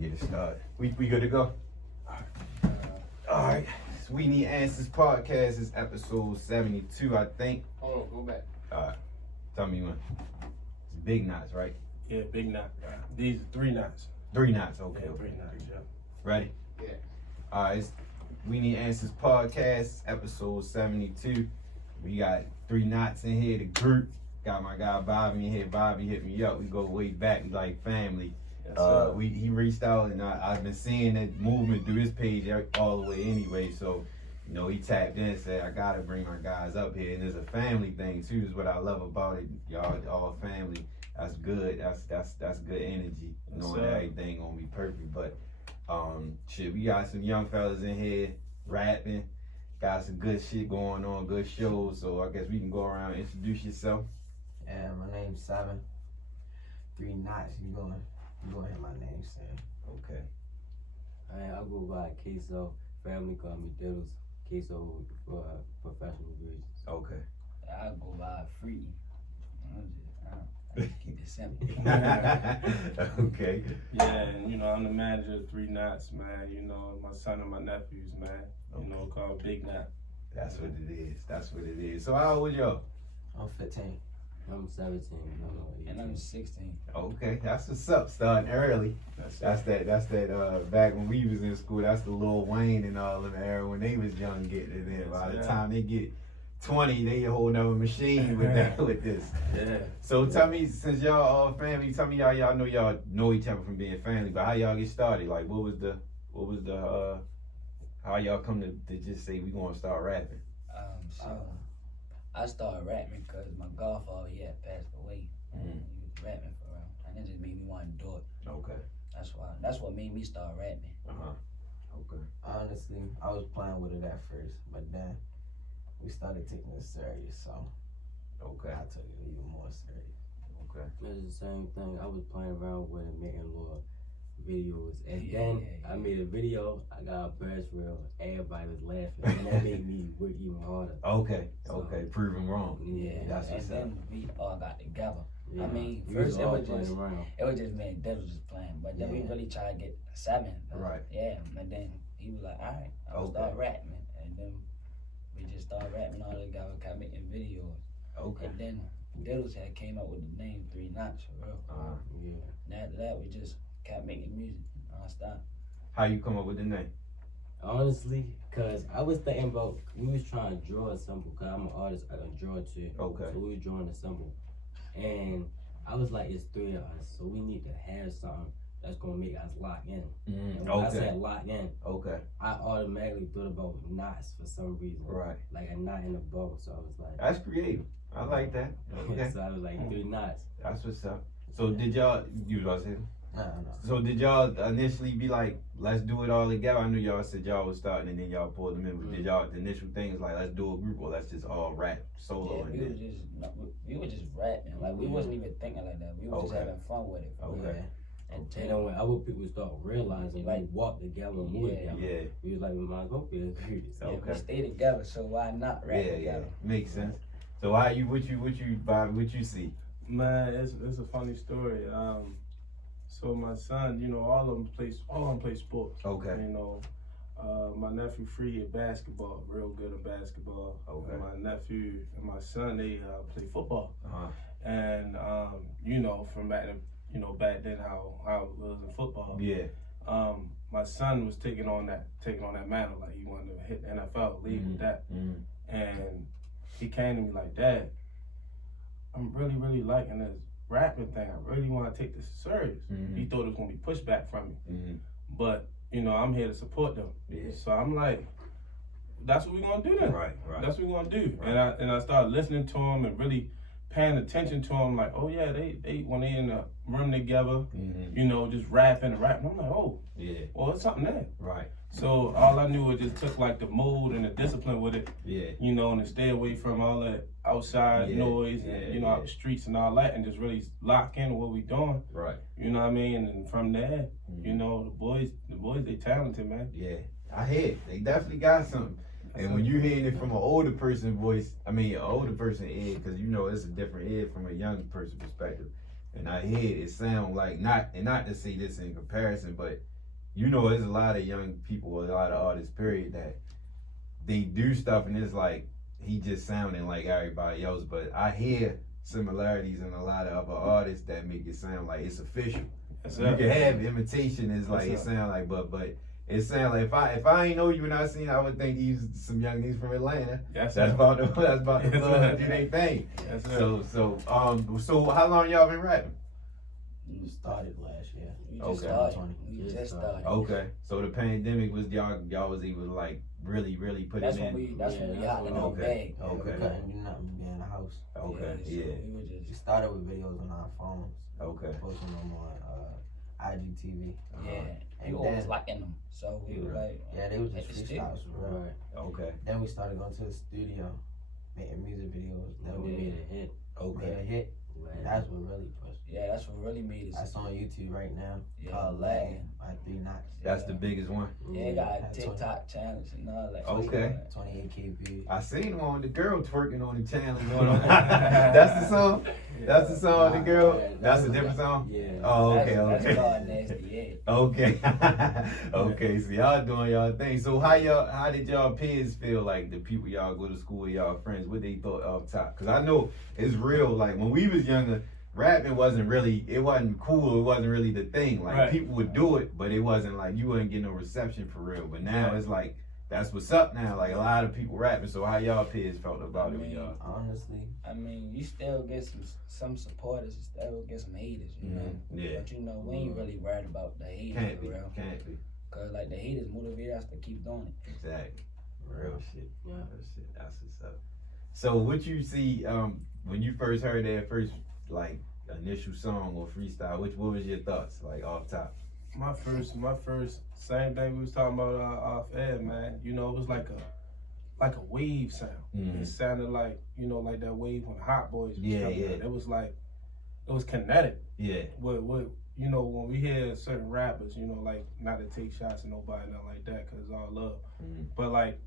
get it started. We good to go? All right. We Need Answers podcast is episode 72, I think. Hold on, go back. All right. Tell me when. It's big knots, right? Yeah, big knot. These are 3 knots. 3 knots, okay. Yeah, okay. 3 knots, yeah. Ready? Yeah. All right. It's We Need Answers podcast, episode 72. We got 3 knots in here, the group. Got my guy Bobby in here. Bobby hit me up. We go way back. We like family. Yes, He reached out, and I've been seeing that movement through his page all the way anyway. So, you know, he tapped in and said, I gotta bring my guys up here. And there's a family thing too, is what I love about it. Y'all all family. That's good. That's good energy. Knowing that everything gonna be perfect. But shit, we got some young fellas in here rapping. Got some good shit going on, good shows. So I guess we can go around and introduce yourself. Yeah, my name's 7. 3 knots. You gonna hear my name soon. Okay. I'll go by Queso. Family call me Diddles. Queso for professional reasons. Okay. I go by Free. I keep it simple. Okay. Yeah, and you know, I'm the manager of 3 knots, man. You know, my son and my nephews, man. You know, called Big Knot. That's what it is. That's what it is. So how old y'all? I'm 15. I'm 17. And I'm 16. Okay, that's what's up. Starting early. That's that. Back when we was in school, that's the Lil Wayne and all in the era when they was young getting it in. By the time they get 20, they a whole nother machine with that with this. Yeah. So tell me, since y'all all family, tell me y'all know each other from being family, but how y'all get started? Like what was the how y'all come to just say we gonna start rapping? So I started rapping because my godfather, he had passed away. And he was rapping for him. And it just made me want to do it. Okay. That's what made me start rapping. Okay. Honestly, I was playing with it at first, but then we started taking it serious, so Okay. I took it even more serious. Okay. It's the same thing. I was playing around with it, making little videos. And then I made a video. I got a press reel. Everybody was laughing. And that made me work even harder. Okay. So, Okay. Proven wrong. Yeah. That's and what's up. then we all got together. Yeah. I mean, We first all it was just me and Diddles just playing. But then we Yeah. really tried to get 7. Right. Yeah. And then he was like, all right, I'll start rapping. And then we just started rapping all together, kept making videos. Okay. And then Diddles had came up with the name 3 knots for real. Yeah. And after that, we just kept making music nonstop. How you come up with the name? Honestly, cause I was thinking about, we was trying to draw a symbol, cause I'm an artist, I can draw too. Okay. So we was drawing a symbol. And I was like, it's 3 of us, so we need to have something that's gonna make us lock in. And when I said lock in, Okay. I automatically thought about knots for some reason. Right. Like a knot in a bow, so I was like, That's creative. I like that. Okay. so I was like 3 knots. That's what's up. So did y'all, you was about to say? No. So did y'all initially be like, let's do it all together? I knew y'all said y'all was starting and then y'all pulled them in, but did y'all, the initial thing was like, let's do a group or let's just all rap solo? Yeah, and we then, was just rapping. Like we wasn't even thinking like that. We were just Okay. having fun with it. Okay. And And then when other people start realizing we walk together and move together, Yeah. we was like, we might as well be a group. yeah, Okay. we stay together, so why not rap Yeah, together? makes sense. So how you, what you, Bobby, what you see? Man, it's a funny story. So my son, you know, all of them play sports. Okay. You know, my nephew Free at basketball, real good at basketball. Okay. And my nephew and my son, they play football. And you know, from back then how it was in football. Yeah. My son was taking on that mantle, like he wanted to hit the NFL, lead with that. And he came to me like, Dad, I'm really liking this rapping thing. I really want to take this serious. He thought it was gonna be pushback from me, but you know, I'm here to support them. Yeah. So I'm like, that's what we're gonna do then. Right. That's what we're gonna do. Right. And I started listening to him and really paying attention to him. Like, oh yeah, they when they in the room together, you know, just rapping. I'm like, oh, Yeah. well, it's something there. Right. So all I knew was just took like the mood and the discipline with it, Yeah. you know, and to stay away from all that outside noise and, you know, out the streets and all that, and just really lock in what we doing. Right. You know what I mean? And from there, you know, the boys, they talented, man. Yeah. I hear it. They definitely got something. And when you're hearing it from an older person voice, I mean, an older person ear, because you know it's a different ear from a young person perspective. and I hear it sound like not to say this in comparison, but you know, there's a lot of young people, a lot of artists, period, that they do stuff and it's like he just sounding like everybody else. But I hear similarities in a lot of other artists that make it sound like it's official. Yes, You sir. can have imitation is like it Yes, sir. sound like, but it sound like if I ain't know you and I seen, I would think these some young niggas from Atlanta. Yes, That's sir. about to Yes, sir. do they thing. Yes, sir. So how long y'all been rapping? Started last year. We just Okay. started. We Just just started. started. Okay, so the pandemic was y'all was able to like really put That's it when in. that's when we out in our Okay. bag. Yeah, we Okay. couldn't do nothing. We be in the house. Okay, so yeah. We were We just started with videos on our phones, Okay. posting them on IGTV. yeah. And People then, was liking them, so we were like, yeah, they was just At the studio. freestyles for real. Right. Okay. Then we started going to the studio, making music videos. Then We we made a hit. made Okay. a hit. Right. That's what really pushed. yeah, that's what really made us. That's on YouTube right now. Yeah, Called Lagging by 3 Knots. That's the biggest one. Yeah, it got a That's TikTok challenge and all that. Okay. 28K views. I seen one with the girl twerking on the channel. That's the song. That's the song. The girl. That's a different song. Yeah. Oh, okay, That's okay. called Nasty, Okay. Okay, so y'all doing y'all thing. So how did y'all peers feel, like the people y'all go to school with, y'all friends, what they thought off top? Cause I know it's real, like when we was younger, rapping wasn't cool, it wasn't really the thing. Like Right. people would do it, but it wasn't like you wouldn't get no reception for real. But now it's like that's what's up now. Like a lot of people rapping. So how y'all peers felt about it with y'all? Honestly, I mean, you still get some supporters, you still get some haters, you know. Yeah. But you know, we ain't really worried about the haters Can't for be. real. Can't be. Cause like the haters motivate us to keep doing it. Exactly. Real shit. Yeah. Real shit. That's what's up. So what you see when you first heard that first like initial song or freestyle, what was your thoughts like off top? My first, same thing we was talking about off air, man. You know, it was like a wave sound. Mhm. It sounded like, you know, like that wave when Hot Boys was Yeah, coming yeah. out. It was like, it was kinetic. Yeah. What you know, when we hear certain rappers, you know, like not to take shots at nobody, nothing like that, cause it's all love. Mhm. But like,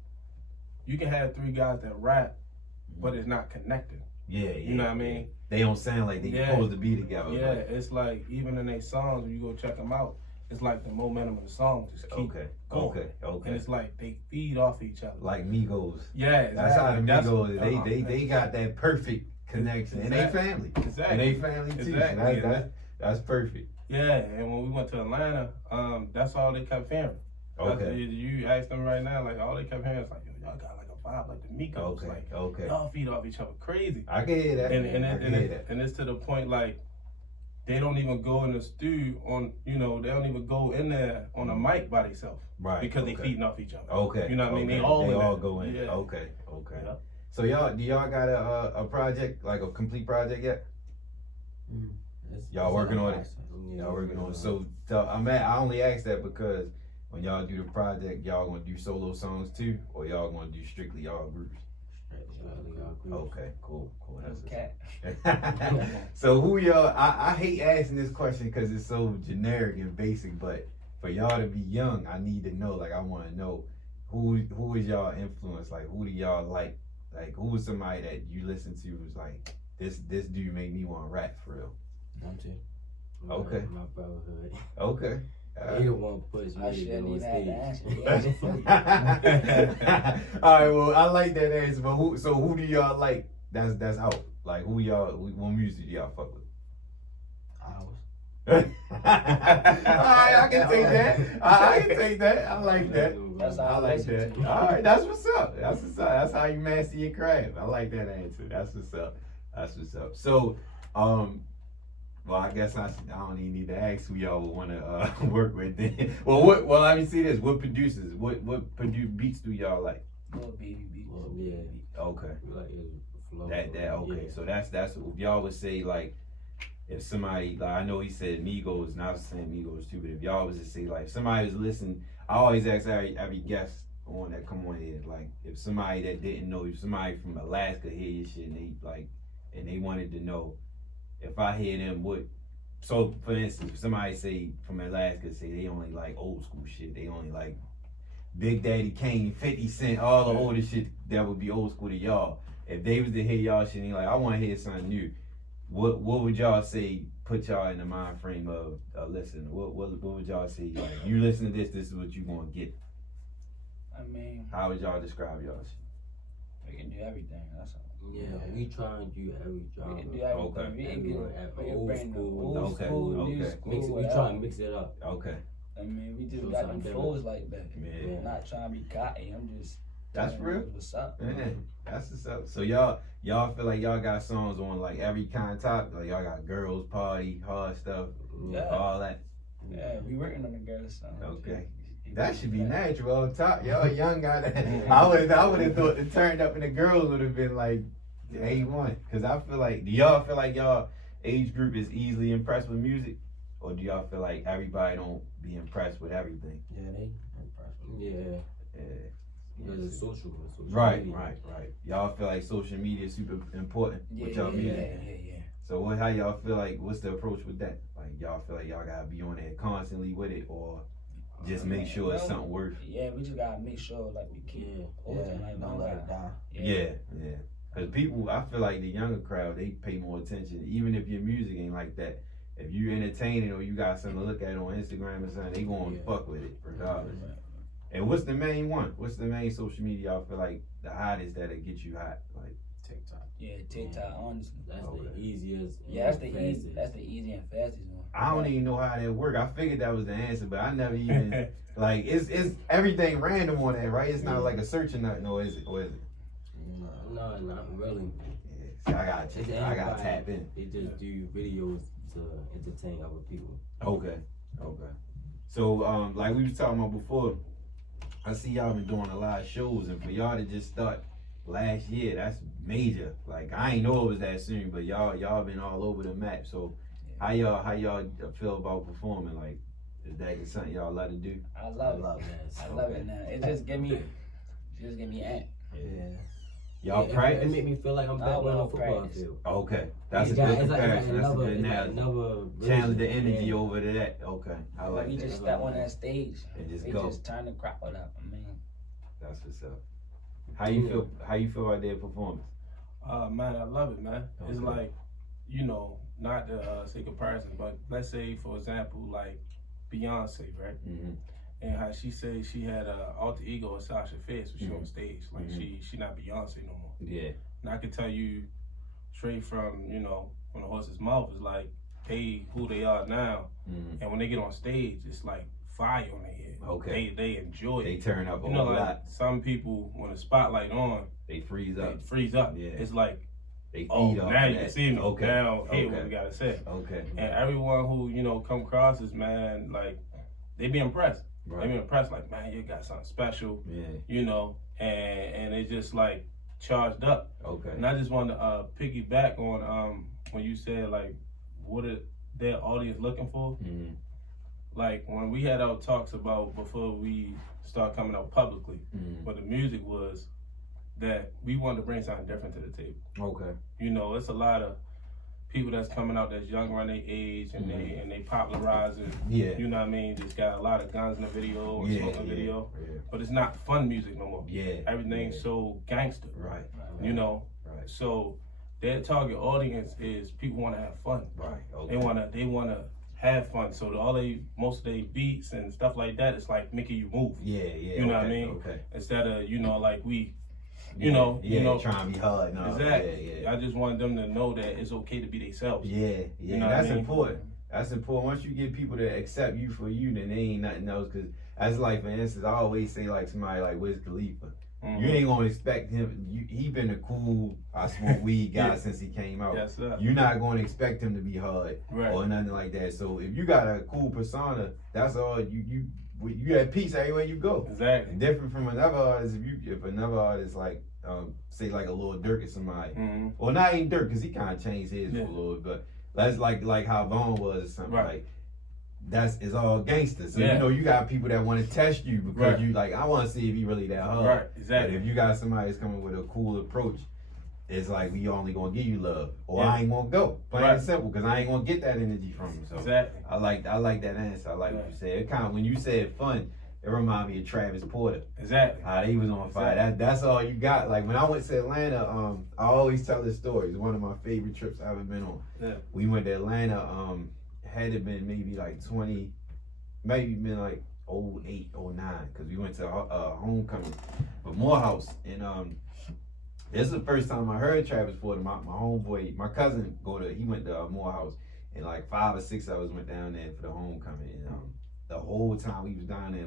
you can have 3 guys that rap, but it's not connected. Yeah, yeah. You know what I mean? They don't sound like they Yeah. supposed to be together. Yeah, it's like even in their songs, when you go check them out, it's like the momentum of the song just but- keep Okay. going. Okay. And Okay. it's like they feed off each other. Like Migos. Yeah, That's how the Migos. That's- They got that perfect connection, and they Exactly. family, Exactly. and they family too. So Exactly. that's perfect. Yeah, and when we went to Atlanta, that's all they kept hearing. Okay. You ask them right now, like all they kept hearing is like, yo, y'all got like a vibe like the Migos. Okay. Like Okay. y'all feed off each other crazy. I can hear that. And I can hear that. and it's to the point like they don't even go in the studio on, you know, they don't even go in there on a mic by themselves Right. because they okay. feeding off each other. Okay. You know what I mean? Okay. They all in there. go in. Yeah. Okay. Okay. Yeah. So do y'all got a project, like a complete project yet? Y'all working on it? Yeah, Y'all working on it. So I only ask that because when y'all do the project, y'all gonna do solo songs too, or y'all gonna do strictly y'all groups? Okay, cool. That's what's up. Cat. So who y'all? I hate asking this question because it's so generic and basic, but for y'all to be young, I need to know. Like I want to know who is y'all influence? Like who do y'all like? Like who is somebody that you listen to who's like this dude make me want to rap for real? Them too. Okay. My brotherhood. Okay. He the one push I me to shouldn't go on even have to stage. answer. He answered for you. All right, well, I like that answer, but who do y'all like? That's out. Like who what music do y'all fuck with? Ours. Alright, I can take that. I can take that. I like that. That's how I like that. Alright, that's what's up. That's what's up. That's how you master your craft. I like that answer. That's what's up. That's what's up. So, well, I guess I don't even need to ask who y'all would want to work with then. Well, let me see this. What producers? What beats do y'all like? Little baby beats. Well, yeah. Okay. Like his flow. That okay. Yeah. So that's if y'all would say like if somebody like I know he said Migos, and I was saying Migos too, but if y'all was to say like if somebody was listening, I always ask every guest on that come on here, like if somebody that didn't know, if somebody from Alaska hear your shit and they wanted to know if I hear them what. So for instance, if somebody say from Alaska say they only like old school shit, they only like Big Daddy Kane, 50 Cent, all the older shit that would be old school to y'all. If they was to hear y'all shit and they like, I want to hear something new, what would y'all say put y'all in the mind frame of a listener? What would y'all say? Like, you listen to this is what you gonna get. I mean, How would y'all describe y'all shit? we can do everything. That's all. Yeah, we try and do every We genre. can do everything. Okay. We can Everyone, get we can old bring the school. old Okay, school, okay. new school, Mix it, we whatever. try and mix it up. Okay. I mean, we just Show got them something flows like that. Yeah. I'm not trying to be cocky. I'm just. That's telling real. niggas what's up? Man, that's what's up. So y'all feel like y'all got songs on like every kind of topic? Like y'all got girls, party, hard stuff, Yeah. all that? Yeah, we working on the girls song. Okay. That should be natural on top. Y'all young guy. I would have thought the turned up and the girls would have been like A1. Cause I feel like, do y'all feel like y'all age group is easily impressed with music? Or do y'all feel like everybody don't be impressed with everything? Yeah, they impressed with me. Yeah, Yeah. because it's social. Right, media. right. Y'all feel like social media is super important Yeah, with yeah, y'all yeah, music. yeah. So how y'all feel like, what's the approach with that? Like y'all feel like y'all gotta be on there constantly with it, or just make sure it's Well, something worth? Yeah, we just gotta make sure like we keep Yeah, posting like don't we let it gotta- die. Yeah. Cause people, I feel like the younger crowd, they pay more attention, even if your music ain't like that. If you entertaining or you got something to look at on Instagram or something, they gonna fuck with it regardless. And what's the main one? What's the main social media y'all feel like the hottest that'll get you hot? Like TikTok. Yeah, TikTok, honestly. That's Okay. the easiest. Yeah, that's the fastest. easy. That's the easy and fastest one. I don't even know how that work. I figured that was the answer, but I never even like it's everything random on that, right? It's not like a search or nothing, or is it? No, not really. Yeah. See, I gotta tap in. They just do videos to entertain other people. Okay. So like we was talking about before, I see y'all been doing a lot of shows, and for y'all to just start last year, that's major. Like I ain't know it was that soon, but y'all been all over the map. So how y'all feel about performing? Like is that something y'all love to do? I love it. Yes. I love it now. It just give me amped. Yeah. Y'all It practice? make me feel like I'm I back on the love football practice. field. Okay, that's a It's good like comparison. That's a another- good it's like analogy. another Channel the version. energy Yeah. over to that. Okay, I like We that. just step on that stage. And just We go. just turn the crowd up. I mean, That's what's up. How you feel? How you feel about their performance? Man, I love it, man. It's Okay. like, not to say comparison, but let's say, for example, like Beyonce, right? Mm-hmm. And how she said she had an alter ego of Sasha Fierce when she on stage. Like she not Beyonce no more. Yeah. And I can tell you straight from the horse's mouth is like they who they are now, Mm-hmm. and when they get on stage, it's like fire on their head. Okay. They enjoy They it. turn up a You know, whole like lot. some people when the spotlight on, They freeze they up. freeze up. Yeah. It's like, They feed oh, off now of you can that. see me. Okay. Now hear Okay. what we gotta say. Okay. And everyone who come across this, man, like they be impressed. They be Right. impressed, like, man, you got something special, Yeah. and they just like charged up. Okay. And I just want to piggyback on when you said like what are their audience looking for. Mm-hmm. Like when we had our talks about before we start coming out publicly, Mm-hmm. what the music was, that we wanted to bring something different to the table. Okay. It's a lot of people that's coming out that's younger on their age and they popularizing. Yeah. You know what I mean? Just got a lot of guns in the video or Yeah. smoke in the video, Yeah. but it's not fun music no more. Yeah. Everything's so gangster. Right. Right. So their target audience is people want to have fun. Right. Okay. They wanna have fun. So most of their beats and stuff like that is like making you move Yeah. You know what I mean? Okay. instead of like we. Yeah. Trying to be hard. No. Exactly. Yeah. I just want them to know that it's okay to be themselves. Yeah. You know what That's I mean? important. That's important. Once you get people to accept you for you, then they ain't nothing else. Cause that's like, for instance, I always say like somebody like Wiz Khalifa. Mhm. You ain't gonna expect him. He been a cool, I smoke weed guy Yeah. since he came out. Yes, sir. You're not gonna expect him to be hard Right. or nothing like that. So if you got a cool persona, that's all you at peace everywhere you go. Exactly. Different from another artist. If another artist like say like a Lil Durk or somebody, Mm-hmm. well not even Durk because he kind of changed his Yeah. for a little bit, but that's like how Vaughn was or something Right. like. It's all gangster. So Yeah. you got people that want to test you because Right. you like I want to see if he really that hard. Right. But Exactly. if you got somebody that's coming with a cool approach, it's like we only gonna give you love, or Yeah. I ain't gonna go. Plain Right. and simple, because I ain't gonna get that energy from you. So Exactly. I like that answer. I like what Right. you said. It kind of when you said fun, it remind me of Travis Porter. Exactly. How he was on fire. That's all you got. Like when I went to Atlanta, I always tell this story. It's one of my favorite trips I've ever been on. Yeah. We went to Atlanta, had it been maybe like 20, maybe been like 08, 09, because we went to homecoming for Morehouse. And this is the first time I heard Travis Porter. My homeboy, my cousin he went to Morehouse, and like 5 or 6 of us went down there for the homecoming. And the whole time we was down there,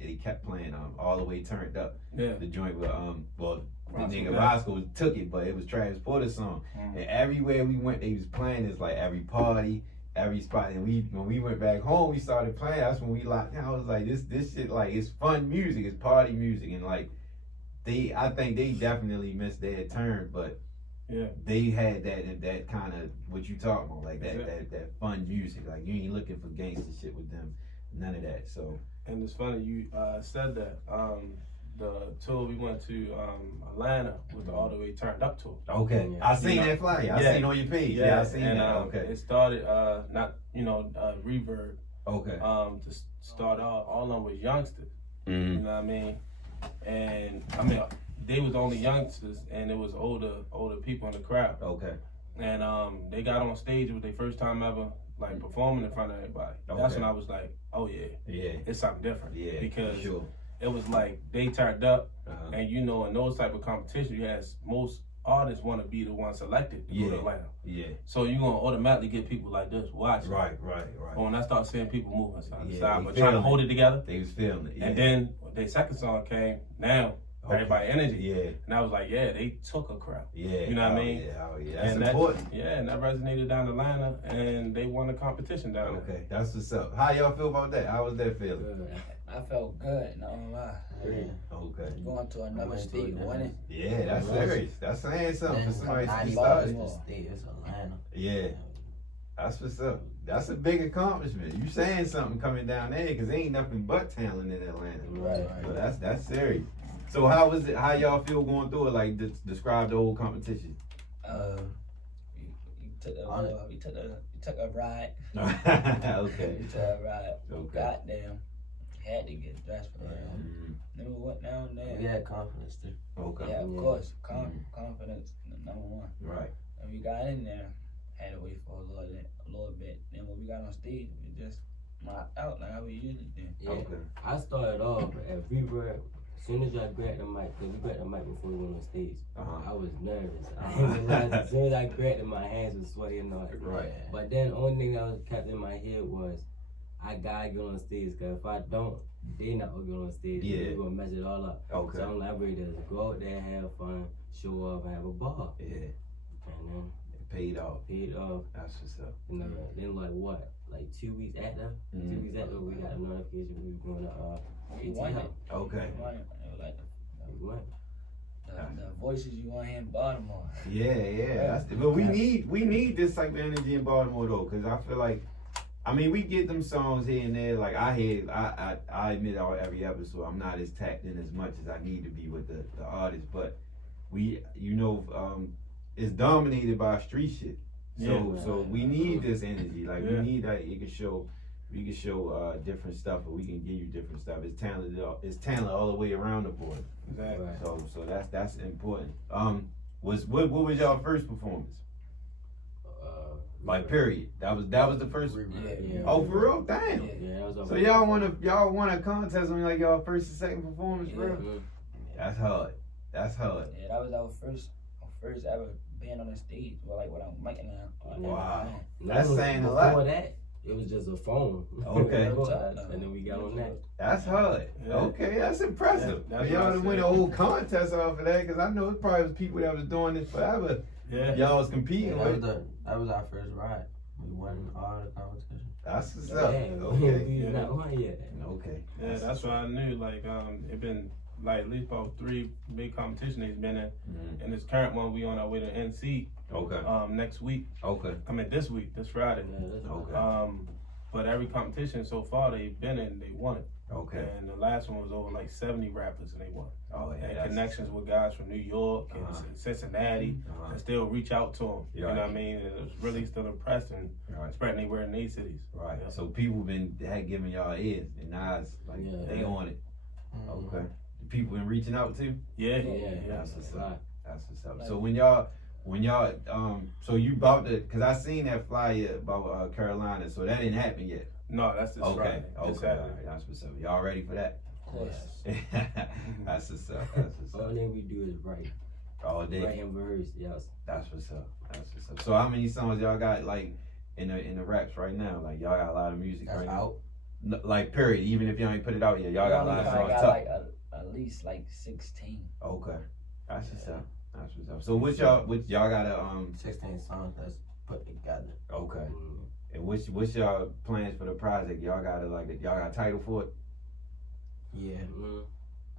they kept playing All the Way Turned Up. Yeah. The joint with the nigga Roscoe Roscoe took it, but it was Travis Porter's song. And everywhere we went, they was playing this, like every party, every spot. And when we went back home, we started playing. That's when we locked down. I was like, this shit, like, it's fun music, it's party music, and like I think they definitely missed their turn, but Yeah. they had that kind of what you talking about, like that fun music. Like you ain't looking for gangster shit with them, none of that. So. And it's funny you said that. The tour we went to Atlanta was the All the Way Turned Up tour. Okay, Yeah. I seen that flyer. I seen on your page. Yeah, I seen and, that. Okay. It started Reverb. Okay. To start off, all of them was youngsters. You Mm-hmm. know what I mean? And I mean they was only youngsters, and it was older people in the crowd. Okay. And they got on stage. It was their first time ever like performing in front of everybody. That's Okay. when I was like, oh yeah, Yeah. it's something different. Yeah. Because for sure. it was like they turned up, Uh-huh. and you know, in those type of competition, you have most artists want to be the one selected to go to Yeah. Atlanta. Yeah. So you're gonna automatically get people like this watching. Right. But when I start seeing people moving side to Yeah, side, they but trying to feeling hold it together, They was feeling it. Yeah. and then their second song came, now Okay. everybody energy, Yeah. and I was like, yeah, they took a crowd. Yeah. You know what I Oh, mean? Yeah. Oh yeah. That's And that- important. Yeah, and that resonated down Atlanta, and they won the competition down there. Okay. That's what's up. How y'all feel about that? How was that feeling? Good. I felt good, not gonna lie. Okay. Going to another went to state, another- winning. Yeah, that's serious. That's saying something for somebody I to love start. it. The state is Atlanta. Yeah. That's what's up. That's a big accomplishment. You saying something coming down there, because ain't nothing but talent in Atlanta. Right. So that's serious. So how was it? How y'all feel going through it? Like describe the whole competition. You took a ride. Okay. You took a ride. Okay. Goddamn. Had to get dressed for real. Mhm. Then we went down there. We had confidence too. Okay. Yeah, of Yeah. course. Confidence, number one. Right. And we got in there, had to wait for a little bit. Then when we got on stage, we just rocked out like how we usually do. Yeah. Okay. I started off at Reverb. As soon as I grabbed the mic, because we grabbed the mic before we went on stage, Uh-huh. I was nervous. I ain't gonna lie, as soon as I grabbed it, my hands were sweaty and all. Right. But then the only thing that was kept in my head was, I gotta get on stage, because if I don't, they not gonna get on stage. Yeah. We're gonna mess it all up. Okay. So I'm like, ready to go out there, have fun, show up, and have a ball. Yeah. And then It paid off. paid off. That's what's up. And then like what? Like 2 weeks after? 2 weeks after, we got a notification we were going to We won it. Okay. We won it. It was like We went. the voices you want here in Baltimore. Yeah. But we need this type of energy in Baltimore though, because I feel like, I mean, we get them songs here and there. Like I admit every episode I'm not as tapped in as much as I need to be with the artists, but we, it's dominated by street shit. So we need this energy. Like we need that. We can show different stuff, or we can give you different stuff. It's talent all the way around the board. Exactly. Right. So that's important. What was y'all first performance? Like period. That was the first. Yeah. Oh, for real? Damn. Yeah, that was our So first y'all won a contest on like y'all first and second performance, bro? Mhm. That's hard. That's hard. Yeah, that was our first ever being on the stage. Well, like without mic and Wow. No, That's it was saying a before lot. that, it was just a phone. Okay. And then we got on that. That's hard. Yeah. Okay, that's impressive. Yeah, that's For y'all what I to win a said. whole contest off of that, because I know it probably was people that was doing this forever. Yeah. Y'all was competing with. That was our first ride. We won all the competition. That's what's Yeah, up. we Okay. not won yet. Okay. Yeah, that's why I knew like it been like at least about 3 big competitions he's been in. Mhm. And this current one we on our way to NC Okay. next week. Okay. I mean this week, this Friday. Yeah, that's Okay. But every competition so far they've been in, they won it. Okay. And the last one was over like 70 rappers and they won. Oh yeah. And that's- connections with guys from New York and Cincinnati Uh-huh. and still reach out to them. You know Right. what I mean? And it was really still impressed and Right. spreading they were in these cities. Right. Yeah. So people had giving y'all ears, and now it's like Yeah. they on it. Mhm. Okay. The people been reaching out too. Yeah, Yeah, That's what's up. Right. That's what's up. Like- So when y'all, so you bought cause I seen that flyer about Carolina, so that didn't happen yet. No, that's this Okay. Friday. This Okay. All Saturday. right. That's what's up. Y'all ready for that? Of course. That's what's up. That's what's All up. that we do is write. All day. Writing verse, yes. That's what's up. That's what's up. So how many songs y'all got like in the raps right now? Like y'all got a lot of music That's right out. now. Like period. Even if y'all ain't put it out yet, y'all got a lot of I songs. got Tough. like at least like 16. Okay. That's what's up. That's what's up. So what y'all got a 16 songs that's put together. okay. Mm. And what's y'all plans for the project? Y'all got y'all got a title for it? Yeah, Mm.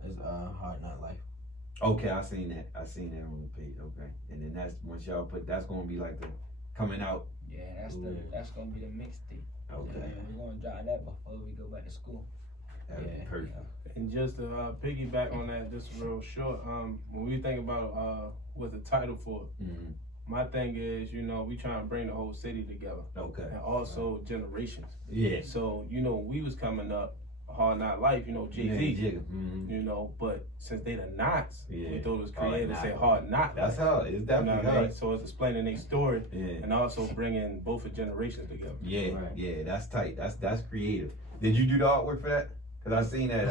it's Hard Not Life. Okay, I seen that on the page. Okay. And then that's once y'all that's gonna be like the coming out. Yeah, Yeah. that's gonna be the mixtape. Okay. Yeah, we're gonna drop that before we go back to school. That'd be Yeah. perfect. And just to piggyback on that, just real short, when we think about what's the title for it, Mm-hmm. my thing is, we trying to bring the whole city together Okay. and also generations. Yeah. So, we was coming up, Hard Not Life, Jay-Z, Mm-hmm. but since they the knots, Yeah. we thought it was Hard creative to Knock. say Hard Not That's Life. how it's You know definitely what I hard. mean? So it's explaining their story Yeah. and also bringing both the generations together. Yeah, Right. yeah, that's tight. That's creative. Did you do the artwork for that? Cause I seen that.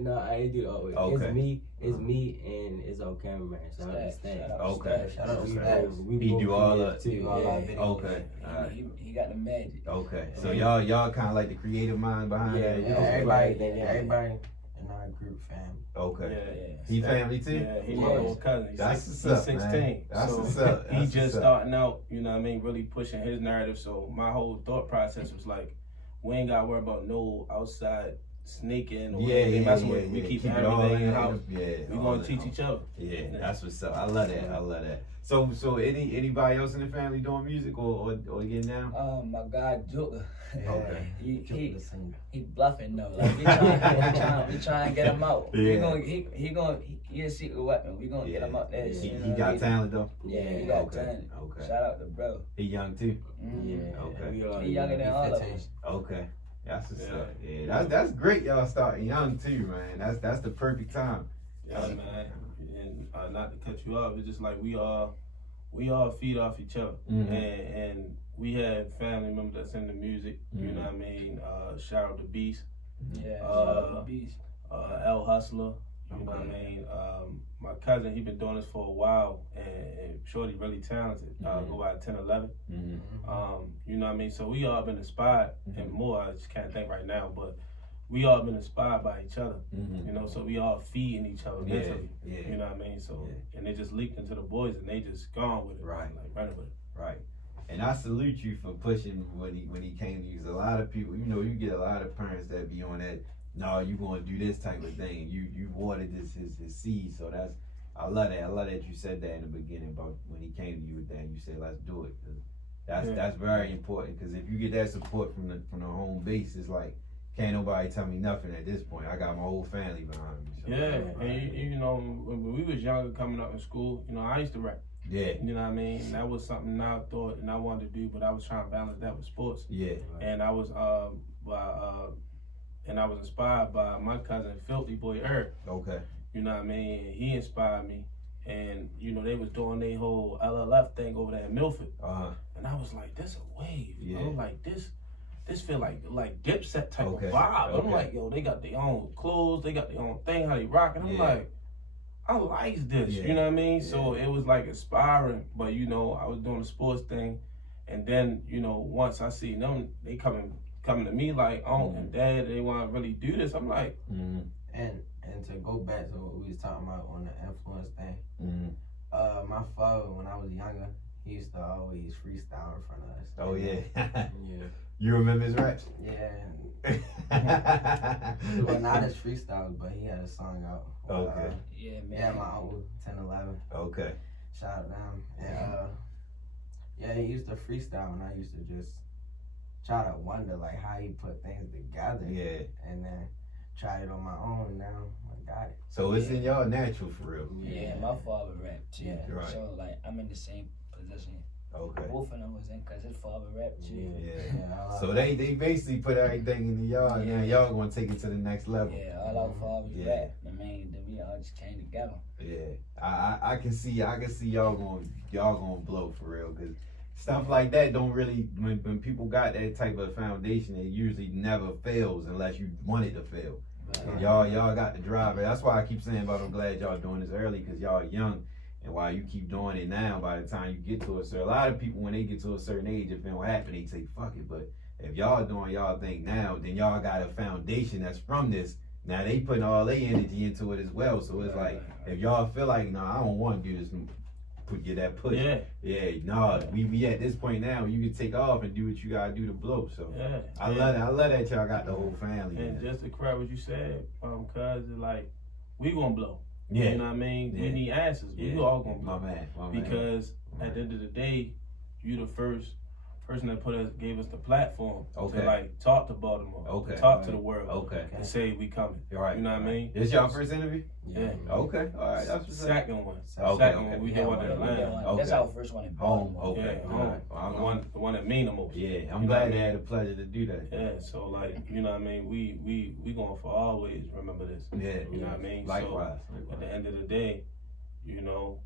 No, I didn't do the artwork. Okay. It's me and it's our cameraman. Shout out to Stats, Stats. shout out to Okay. Stats. Shout out to We Stats. both- we He both do all creative the- too. do all yeah. our videos. Okay. Alright. He got the magic. Okay. So y'all kind of like the creative mind behind Yeah, that. Yeah, yeah. everybody Yeah. in our group family. Okay. Yeah. He family too. Yeah, he my Yeah. little cousin. He's That's he's what's up, man. 16. That's so what's up. he That's just what's up. starting out, really pushing his narrative. So my whole thought process was like, we ain't got to worry about no outside sneaking or anything messing with it. We keep it all everything in house. Yeah. We all gonna in teach house. each other. Yeah, that's what's up. I love that. I love that. So anybody else in the family doing music or getting down? My guy Joker. Okay. He bluffing though. Like we trying to get him out. Yeah. He a secret weapon. We gonna get him out there. He you know what I got mean? talent though. Yeah, he got Okay. talent. Okay. Shout out to bro. He young too. Mhm. Yeah. Okay. We all He younger than all of 15. us. Okay. That's what's Yeah. up. Yeah, that's great. Y'all starting young too, man. That's the perfect time. Yeah, man. And not to cut you off, it's just like we all feed off each other. Mhm. And we have family members that's in the music. You know what I mean? Shout out to Beast, Yeah, Uh, shout out to Beast. El Hustler. You know what I Okay. mean? My cousin, he been doing this for a while, and Shorty really talented. Mhm. Go out 10, 11. Mm-hmm. You know what I mean? So we all been inspired, and more, I just can't think right now, but we all been inspired by each other. Mm-hmm. So we all feeding each other Yeah, mentally. yeah. You know what I mean? So, Yeah. and it just leaked into the boys, and they just gone with it. Right. Like running with it. Right. And I salute you for pushing when he came to you. 'Cause a lot of people, you get a lot of parents that be on that, no, you gonna do this type of thing. You watered his seed. So I love that. I love that you said that in the beginning about when he came to you with that. You said, let's do it. 'Cause that's very important. Because if you get that support from the home base, it's like can't nobody tell me nothing at this point. I got my whole family behind me. So, Yeah, and when we was younger coming up in school, I used to rap. Yeah. You know what I mean? That was something I thought and I wanted to do, but I was trying to balance that with sports. Yeah. And I was inspired by my cousin Filthy Boy Eric. Okay. You know what I mean? He inspired me. And they was doing their whole LLF thing over there in Milford. And I was like, this a wave. Yeah. I was like, this feel like Dipset type Okay. of vibe. Okay. I'm like, yo, they got their own clothes, they got their own thing, how they rock. And I'm Yeah. like, I like this, Yeah. you know what I mean? Yeah. So it was like inspiring, but I was doing the sports thing. And then, once I see them, they coming to me like, and dad, they want to really do this. I'm like, Mm-hmm. And to go back to what we was talking about on the influence thing, Mm-hmm. my father, when I was younger, he used to always freestyle in front of us. Oh yeah. Yeah. You remember his raps? Yeah. Well, not his freestyles, but he had a song out. Okay. Yeah, man. Yeah, my uncle, 10-11. Okay. Shout out to him. And yeah, he used to freestyle, and I used to just try to wonder like how he put things together. Yeah. And then tried it on my own. Now I got it. So it's in y'all natural for real. Yeah, my father rap too. Yeah. Right. So like I'm in the same position. Okay. Both of them was in because his father rap too. Yeah. So they basically put everything in the yard. Yeah. Now y'all gonna take it to the next level. Yeah, all our fathers Yeah. rap. I mean, then we all just came together. Yeah, I can see y'all gonna blow for real, cause stuff like that don't really, when people got that type of foundation, it usually never fails unless you want it to fail. And y'all got the drive. That's why I keep saying about I'm glad y'all doing this early, cause y'all young, and while you keep doing it now, by the time you get to a lot of people when they get to a certain age, if it don't happen, they say fuck it. But if y'all doing y'all thing now, then y'all got a foundation that's from this. Now they putting all their energy into it as well. So it's like, if y'all feel like, no, I don't want to do this, get that push. Yeah. No, we at this point now, you can take off and do what you gotta do to blow. So Yeah. I love that y'all got the whole family. And man. just to correct what you said, cuz it's like we gonna blow. Yeah. You know what I mean? Yeah. We need answers. Yeah. We all gonna blow. My man. Because at the end of the day, you the first person that gave us the platform Okay. to like talk to Baltimore, Okay. to talk to the world, Okay. and say we coming. You're right. You know what I mean? This y'all first interview? Yeah. Okay. All right. That's what's up. Second one. Okay, Second okay. one. We Yeah, did one in we did Atlanta. one. Okay. That's our first one in Home. Baltimore. Okay. Yeah, All right. home. The one that mean the most. Yeah, I'm You know glad what I they mean? had the pleasure to do that. Yeah, so like, you know what I mean? We going for always remember this. Yeah. You know what I mean? Likewise. So at the end of the day, you know,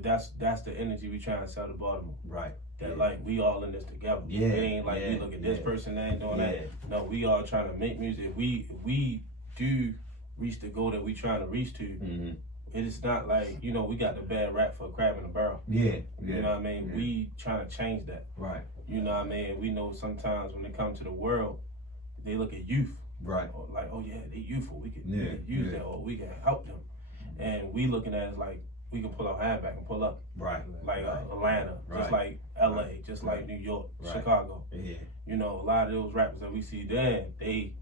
that's the energy we trying to sell to Baltimore. Right. That Yeah. like we all in this together. Yeah, It ain't like we yeah, look at this yeah. person, they ain't doing Yeah. that. No, we all trying to make music. If we do reach the goal that we trying to reach to, Mm-hmm. it is not like, you know, we got the bad rap for crab in a barrel. Yeah. You know what I mean? Yeah. We trying to change that. Right. You know what I mean? We know sometimes when it comes to the world, they look at youth. Right. Or like, oh yeah, they youthful. We can Yeah, use yeah. that, or we can help them. And we looking at it like we can pull our hand back and pull up, Right. like Right. Atlanta, Right. just like LA, just like New York, Right. Chicago. Yeah. You know, a lot of those rappers that we see there, they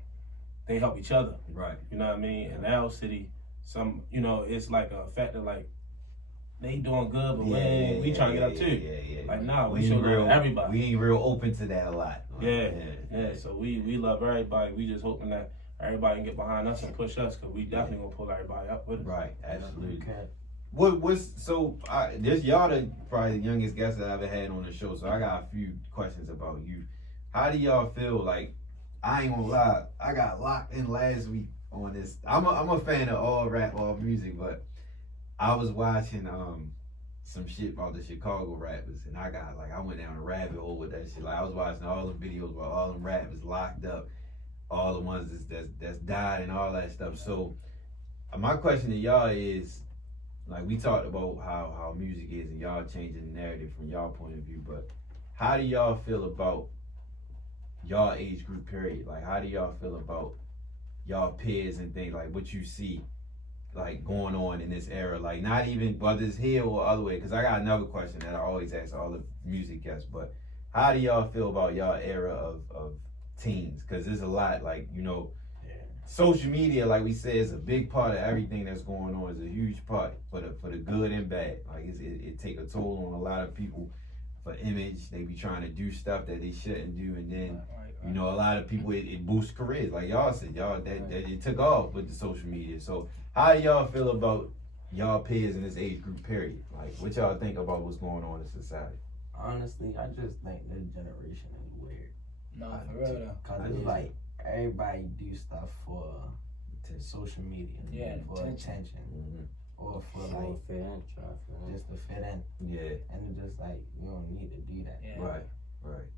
help each other. Right. You know what I mean? In our city, some, you know, it's like a factor like they doing good, but we trying to get up too. Yeah. Like, nah, we ain't should real, love everybody. We ain't real open to that a lot. Yeah. So we love everybody. We just hoping that everybody can get behind us and push us, because we definitely gonna pull everybody up with us. Right. Absolutely. Okay. This y'all probably the youngest guest that I ever had on the show, so I got a few questions about you. How do y'all feel? Like, I ain't gonna lie, I got locked in last week on this. I'm a fan of all rap, all music, but I was watching some shit about the Chicago rappers, and I went down a rabbit hole with that shit. Like, I was watching all the videos about all them rappers locked up, all the ones that's died and all that stuff. So my question to y'all is, like, we talked about how music is and y'all changing the narrative from y'all point of view, but how do y'all feel about y'all age group period? Like, how do y'all feel about y'all peers and things, like what you see like going on in this era? Like, not even whether it's here or other way, because I got another question that I always ask all the music guests, but how do y'all feel about y'all era of teens? Because there's a lot, like, you know, social media, like we said, is a big part of everything that's going on. It's a huge part for the good and bad. Like, it take a toll on a lot of people for image. They be trying to do stuff that they shouldn't do, and then you know, a lot of people, it boosts careers. Like y'all said, that it took off with the social media. So how do y'all feel about y'all peers in this age group period? Like, what y'all think about what's going on in society? Honestly, I just think this generation is weird. No, for real though. Cause it's like everybody do stuff for social media, Yeah, for attention, or for like just to fit in. Yeah. And it's just like, you don't need to do that. Yeah. Right.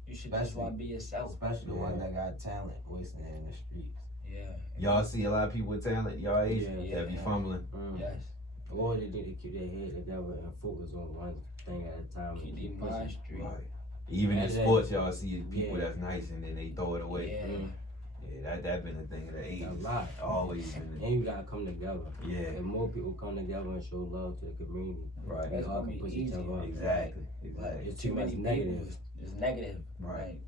You should just want to be yourself. Especially the ones that got talent wasting it in the streets. Yeah. Y'all see a lot of people with talent, y'all age, Yeah, that be yeah. fumbling. Yes. Or they need to keep their head together and focus on one thing at a time. Keep and the keep mind pushing. straight. Right. Even in Yeah. sports, y'all see people Yeah. that's nice and then they throw it away. Yeah. Yeah, that been a thing of the 80s. A lot. Always been. And you gotta come together. Yeah. And more people come together and show love to the community. Right. We That's all gonna can be push each easy. other up. Exactly. But Exactly. It's too too much many negative. people is negative. Right. Like,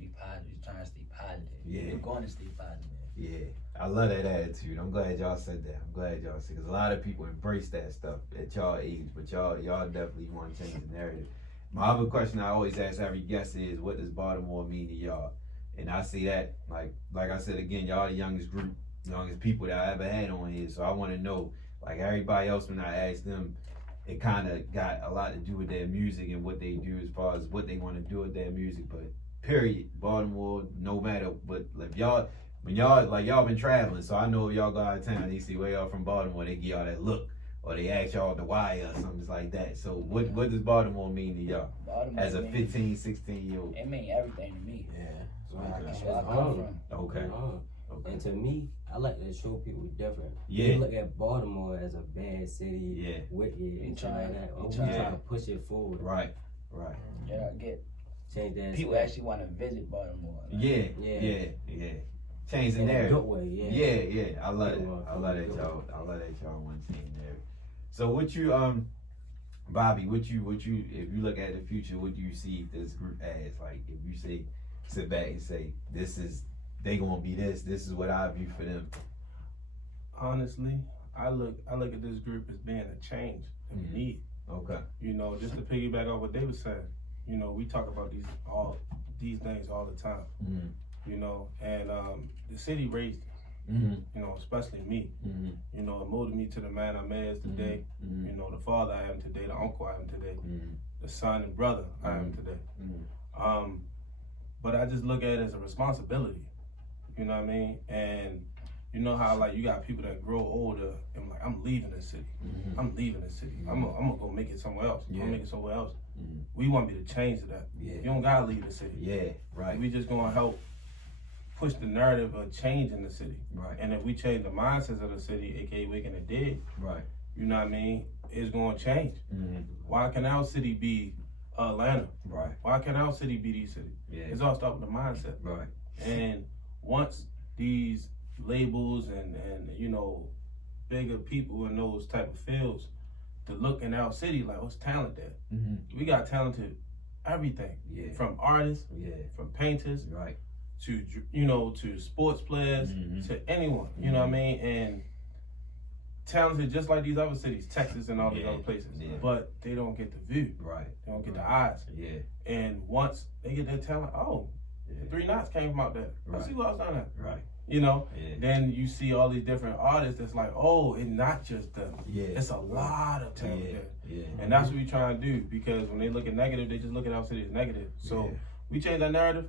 be positive. You're trying to stay positive. Yeah. You're going to stay positive. Yeah, I love that attitude. I'm glad y'all said that. I'm glad y'all said, because a lot of people embrace that stuff at y'all age, but y'all definitely want to change the narrative. My other question I always ask every guest is, what does Baltimore mean to y'all? And I see that, like I said again, y'all the youngest group longest people that I ever had on here. So I want to know, like everybody else, when I asked them, it kind of got a lot to do with their music and what they do as far as what they want to do with their music. But period, Baltimore, no matter. But if y'all, when y'all been traveling, so I know if y'all go out of town, they see where y'all from Baltimore, they give y'all that look. Or they ask y'all the why or something like that. So what does Baltimore mean to y'all? Baltimore As a mean- 15, 16-year-old? It mean everything to me. Yeah. That's Okay. where I come from. Okay. And to me, I like to show people different. Yeah. You look at Baltimore as a bad city, Yeah. wicked, and shit like that. We We try. try to push it forward. Right. Yeah, get Change that. people aspect. actually want to visit Baltimore. Like, Yeah. Change the In a narrative. good way, yeah. Yeah. I love it. I love that y'all want to change the narrative. So what you Bobby, what you if you look at the future, what do you see this group as? Like if you say sit back and say they gonna be this is what I view for them. Honestly, I look at this group as being a change that Mhm. we need. Okay. You know, just to piggyback off what they was saying, you know, we talk about these things all the time. Mm-hmm. You know, and the city raised us, Mm-hmm. you know, especially me. Mm-hmm. You know, it molded me to the man I'm as today. Mm-hmm. You know, the father I am today, the uncle I am today, Mm-hmm. the son and brother I am today. Mm-hmm. But I just look at it as a responsibility. You know what I mean? And you know how like you got people that grow older and like I'm leaving the city. Mm-hmm. I'm leaving the city. I'm gonna go make it somewhere else. I'm Yeah. gonna make it somewhere else. Mhm. We want to be the change to that. Yeah. You don't gotta leave the city. Yeah. Right. We just gonna help push the narrative of change in the city. Right. And if we change the mindsets of the city, aka Waking the Dead, Right. you know what I mean, it's gonna change. Mm-hmm. Why can our city be Atlanta? Right. Why can our city be these cities? Yeah. It's all start with the mindset. Right. And once these labels and you know bigger people in those type of fields to look in our city like what's talent there? Mm-hmm. We got talented everything Yeah. from artists, Yeah. from painters Right. to to sports players Mhm. to anyone. You know what I mean? And talented just like these other cities, Texas and all these Yeah. other places. Yeah. But they don't get the view. Right. They don't get the eyes. Yeah. And once they get their talent, Yeah. 3 Knots came from out there. Let's see what else down there. Right. You know, Yeah. then you see all these different artists that's like, it's not just them. Yeah. It's a lot of talent Yeah. there. Yeah. And that's what we try to do because when they look at negative, they just look at our city as negative. So Yeah. we change that narrative.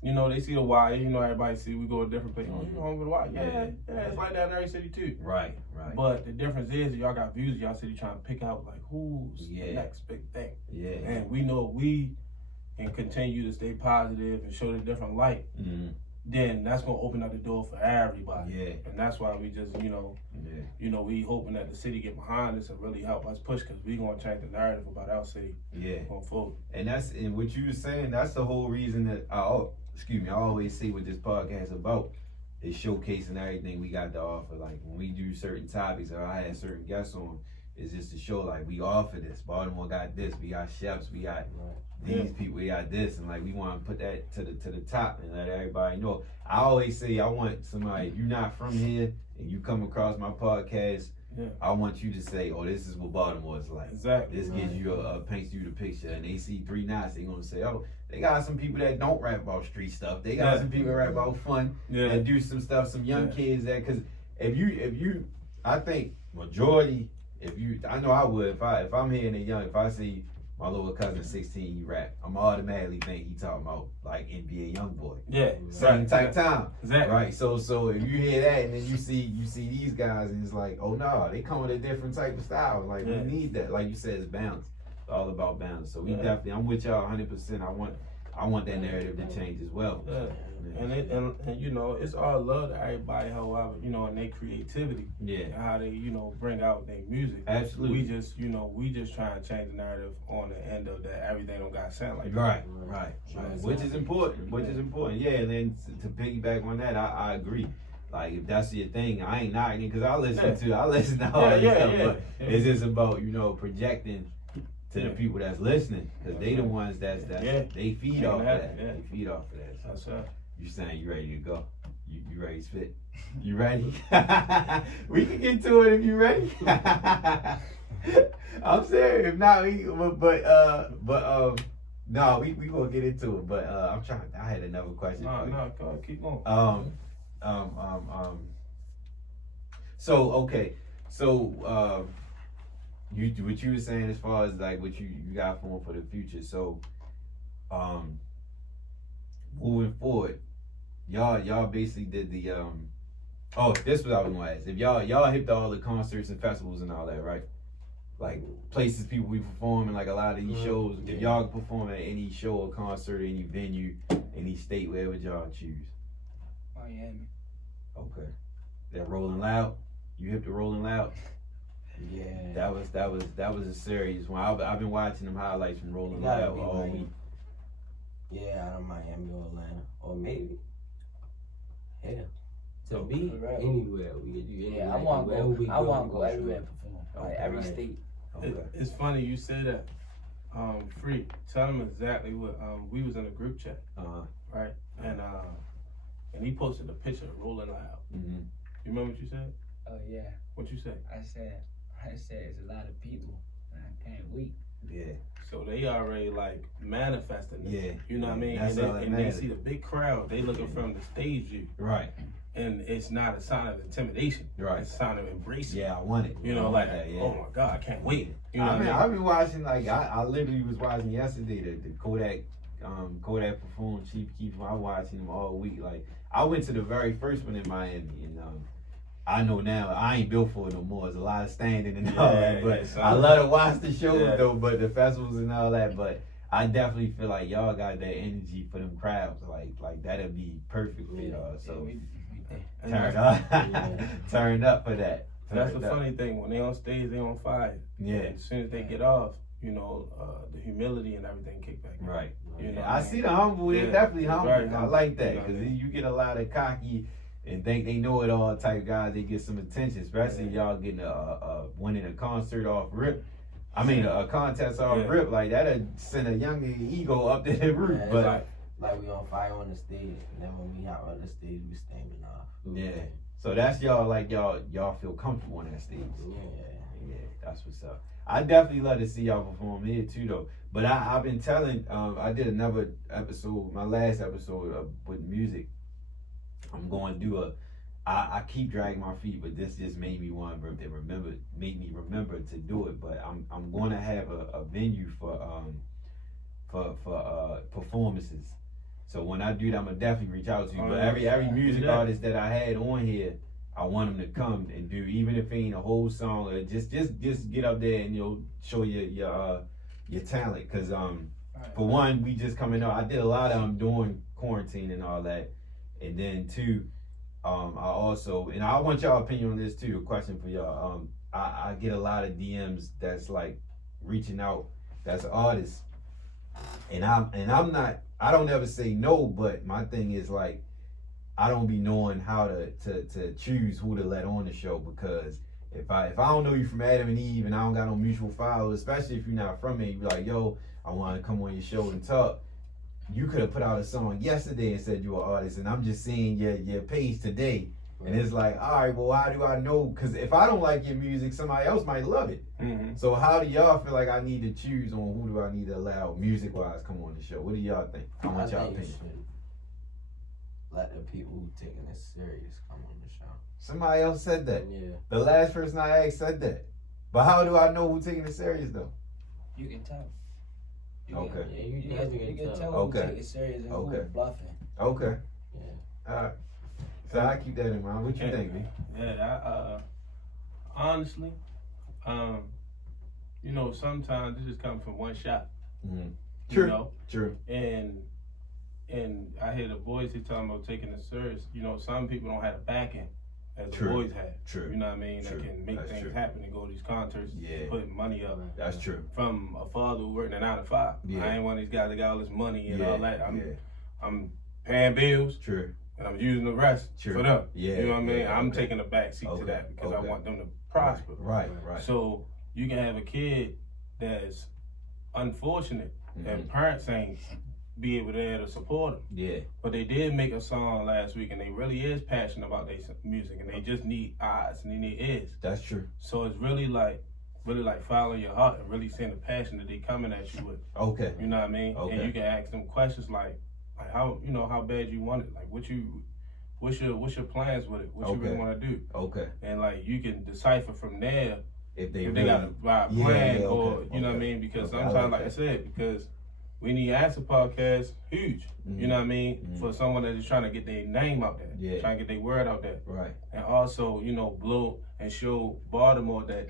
You know, they see the wire. You know, everybody see we go to different places. Oh, you go home with the wire? Yeah, it's like that in every city too. Right. Right. But the difference is y'all got views in y'all city trying to pick out like who's Yeah. the next big thing. Yeah. And we know if we can continue to stay positive and show the different light, Mm-hmm. then that's gonna open up the door for everybody. Yeah. And that's why we just, Yeah. we hoping that the city get behind us and really help us push because we gonna change the narrative about our city Yeah. going forward. And what you were saying, that's the whole reason that I always say what this podcast is about is showcasing everything we got to offer. Like when we do certain topics or I had certain guests on, it's just to show like we offer this. Baltimore got this, we got chefs, we got these people, we got this, and like we want to put that to the top and let everybody know. I always say I want somebody, if you're not from here and you come across my podcast, Yeah. I want you to say, oh, this is what Baltimore is like. Exactly. This gives you paints you the picture, and they see 3 Knots, they gonna say, oh, they got some people that don't rap about street stuff. They got some people that rap about fun and do some stuff. Some young kids that, cause if you, I think majority, I know I would if I'm here and they young, if I see my little cousin 16, he rap, I'm automatically think he talking about like NBA YoungBoy. Yeah. Same type time. Exactly. Right. So if you hear that and then you see these guys and it's like, oh no, they come with a different type of style. Like we need that. Like you said, it's balance. It's all about balance. So we definitely, I'm with y'all 100%. I want that narrative to change as well. Yeah. And it's all love to everybody, however, in their creativity Yeah. and how they, bring out their music. Absolutely. We just trying to change the narrative on the end of that everything don't gotta sound like Right. Right. Which is important. Yeah, and then to piggyback on that, I agree. Like if that's your thing, I ain't knocking it because I listen to all this stuff. But it's just about projecting to the people that's listening because they the ones that's they feed off of that. They feed off of that. That's So right. you saying you ready to go? You ready to spit? You ready? We can get to it if you ready. I'm serious. If not, no, we gonna get into it. But I had another question. No, go ahead, keep going. So okay, so you what you were saying as far as like what you got for the future. So, moving forward, y'all basically did the Oh, this is what I was gonna ask. If y'all hit all the concerts and festivals and all that, right? Like places people we perform in, like a lot of these shows. If y'all perform at any show or concert, any venue, any state, where would y'all choose? Miami. Okay. That Rolling Loud. You hit the Rolling Loud. Yeah. That was a serious one. I've been watching them highlights from Rolling It gotta Loud be all Miami. week. Yeah, out of Miami or Atlanta. Or maybe. Hell. To be Correct. anywhere we could do anywhere. Yeah, I want to wherever we go. I want to we go gonna everywhere show. and perform. Okay, Like every right. state. Okay. It's funny you say that. Free. Tell him exactly what. We was in a group chat, right? And he posted a picture of Rolling Loud. Mm-hmm. You remember what you said? Oh yeah. What you said? I said it's a lot of people, and I can't wait. Yeah. So they already like manifesting this. Yeah. You know what I mean? That's all that and they matters. see the big crowd. They looking from the stage view, Right. and it's not a sign of intimidation. Right. It's a sign of embracing. Yeah, I want it. You know, I like, want that, yeah. oh my God, I can't wait. You know I what mean, I mean? I've been watching, like, I literally was watching yesterday the Kodak perform Chief Keef. I'm watching them all week. Like, I went to the very first one in Miami, and I know now I ain't built for it no more. There's a lot of standing and all that, but yeah, I love to watch the shows Yeah. though, but the festivals and all that. But I definitely feel like y'all got that energy for them crowds. Like that'll be perfect for y'all. Yeah, So we And turn that's- up, turn up for that. That's Turn the up. funny thing. When they on stage, they on fire. Yeah. And as soon as they get off, you know, the humility and everything kick back in. Right. You know, I see the humble. They're Yeah, definitely it's humble. very I humble. like that You know what I because mean? you get a lot of cocky and think they know it all type guys. They get some attention, especially y'all getting winning a concert off rip. I mean, a contest off Yeah. rip like that'll send a young ego up to the roof. Yeah, But Like, Like we on fire on the stage, and then when we out on the stage, we standing off. yeah, so that's y'all like y'all feel comfortable on that stage. Yeah. Yeah, that's what's up. I definitely love to see y'all perform here too, though. But I've been telling, I did another episode, my last episode with music. I'm going to do I keep dragging my feet, but this just made me want to made me remember to do it. But I'm going to have a venue for performances. So when I do that, I'm gonna definitely reach out to you. But every music Yeah. artist that I had on here, I want them to come and do, even if it ain't a whole song, or just get up there and show your talent. Cause for one, we just coming out. I did a lot of them during quarantine and all that, and then two, I also, and I want y'all opinion on this too. A question for y'all. I get a lot of DMs that's like reaching out, that's artists, and I'm not. I don't ever say no, but my thing is like, I don't be knowing how to choose who to let on the show, because if I don't know you from Adam and Eve and I don't got no mutual followers, especially if you're not from me, you be like, yo, I want to come on your show and talk. You could have put out a song yesterday and said you're an artist, and I'm just seeing your page today. And it's like, all right, well, how do I know? Because if I don't like your music, somebody else might love it. mm-hmm. So how do y'all feel like I need to choose on who do I need to allow music-wise come on the show? What do y'all think? I want y'all think you opinion. should let the people who taking it serious come on the show. Somebody else said that. Yeah. The last person I asked said that. But how do I know who's taking it serious though? You can tell. Okay. Yeah, you You definitely can tell Okay. who take it serious and Okay. who bluffing. Okay. Yeah. All right. So I keep that in mind. What you think, man? Yeah, honestly, you know, sometimes it just comes from one shot. Mm-hmm. You True. know, True. and I hear the boys here talking about taking it serious. You know, some people don't have the backing as True. the boys have. True. You know what I mean? True. That can make That's things true. happen and go to these concerts, Yeah. put money up. That's true. From a father who worked a 9 to 5. Yeah. I ain't one of these guys that got all this money and Yeah. all that. Yeah. I'm paying bills True. and I'm using the rest True. for them. Yeah. You know what I mean? Yeah. I'm Okay. taking a back seat Okay. to that because Okay. I want them to prosper. Right. Right. So you can have a kid that's unfortunate and parents ain't be able to support them. Yeah. But they did make a song last week and they really is passionate about their music and they just need eyes and they need ears. That's true. So it's really like following your heart and really seeing the passion that they coming at you with. Okay. You know what I mean? Okay. And you can ask them questions like how, you know, how bad you want it, like what what's your plans with it? What you really Okay. want to do? Okay. And like you can decipher from there If if they got a right Yeah, plan yeah, or okay, you know what I okay. mean. Because Okay, I sometimes, like like I that. said, because we need answer podcast huge. Mhm. You know what I mean? Mhm. For someone that is trying to get their name out there, Yeah. trying to get their word out there, Right. and also blow and show Baltimore that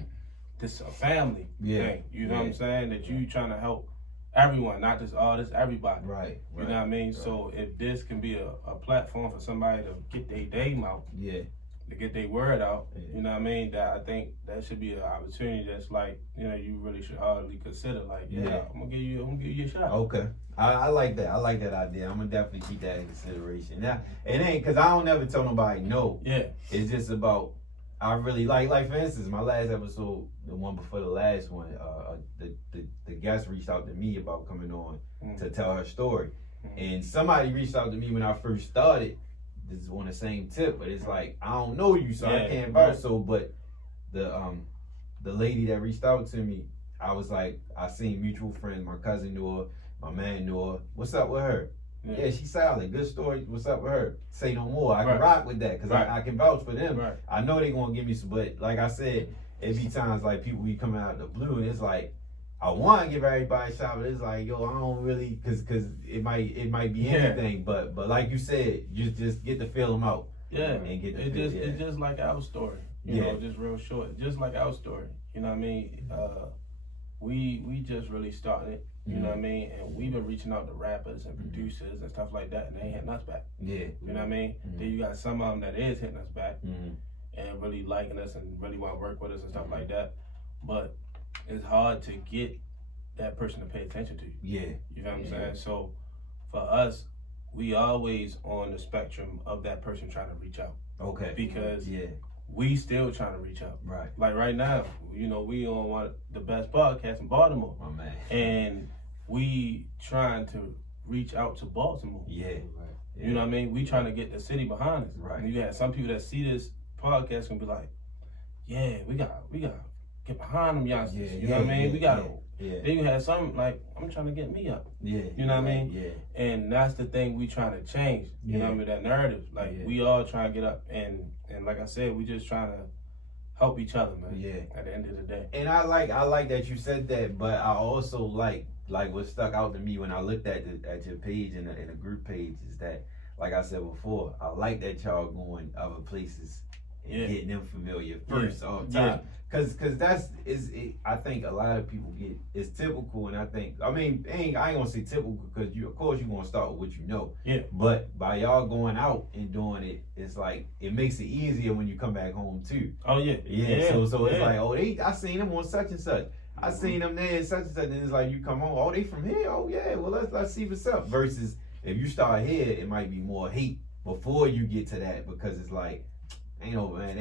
this is a family Yeah. thing. You know what Yeah. I'm saying? That you trying to help everyone, not just artists, everybody. Right. You know what I mean? So if this can be a platform for somebody to get their name out, Yeah. to get their word out, Yeah. you know what I mean? That I think that should be an opportunity that's like, you really should hardly consider. Like, Yeah. I'm gonna give you a shot. Okay. I like that. I like that idea. I'm gonna definitely keep that in consideration. Now, it ain't because I don't ever tell nobody no. Yeah. It's just about I really like for instance, my last episode, the one before the last one, the guest reached out to me about coming on to tell her story. And somebody reached out to me when I first started. This is on the same tip, but it's like I don't know you, so I Yeah, can't right. vouch. So, but the lady that reached out to me, I was like, I seen mutual friends. My cousin knew her, my man knew her. What's up with her? Yeah, she solid. Good story. What's up with her? Say no more. I can Right. rock with that because Right. I can vouch for them. Right. I know they gonna give me some, but like I said, it be times like people be coming out of the blue, and it's like I want to give everybody a shot, but it's like yo, I don't really, cause it might be Yeah. anything, but like you said, just get to feel them out. Yeah. And get the It's feel, just yeah. it's just like our story. You Yeah. know, just real short. Just like our story. You know what I mean? We just really started it. You know what I mean? And we've been reaching out to rappers and producers and stuff like that, and they ain't hitting us back. Yeah. You know what I mean? Mhm. Then you got some of them that is hitting us back Mm-hmm. and really liking us and really want to work with us and stuff like that. But it's hard to get that person to pay attention to you. Yeah. You know what I'm Yeah. saying? So for us, we always on the spectrum of that person trying to reach out Okay. because Yeah. we still trying to reach out. Right. Like right now, we on one of the best podcasts in Baltimore, My man. and we trying to reach out to Baltimore. Yeah. You know what I mean? We trying to get the city behind us. Right. And you got some people that see this podcast gonna be like, yeah, we got get behind them youngsters. Yeah, you know what I mean? We got to. Yeah. Then you have some like, I'm trying to get me up. Yeah. You know what I mean? Yeah. And that's the thing we trying to change. You know Yeah. what I mean? That narrative. Like Yeah. we all trying to get up, and like I said, we just trying to help each other, man. Yeah. At the end of the day. And I like that you said that, but I also like what stuck out to me when I looked at your page and the group page is that, like I said before, I like that y'all going other places and Yeah. getting them familiar first off Yeah. top. Cause that's I think a lot of people get it's typical, and I ain't gonna say typical because of course you're gonna start with what you know. Yeah. But by y'all going out and doing it, it's like it makes it easier when you come back home too. Oh yeah. Yeah, so it's yeah. like, I seen them on such and such. I seen them there and such and such, and it's like you come home, oh, they from here, oh yeah, well let's see what's up. Versus if you start here, it might be more hate before you get to that because it's like, ain't no man,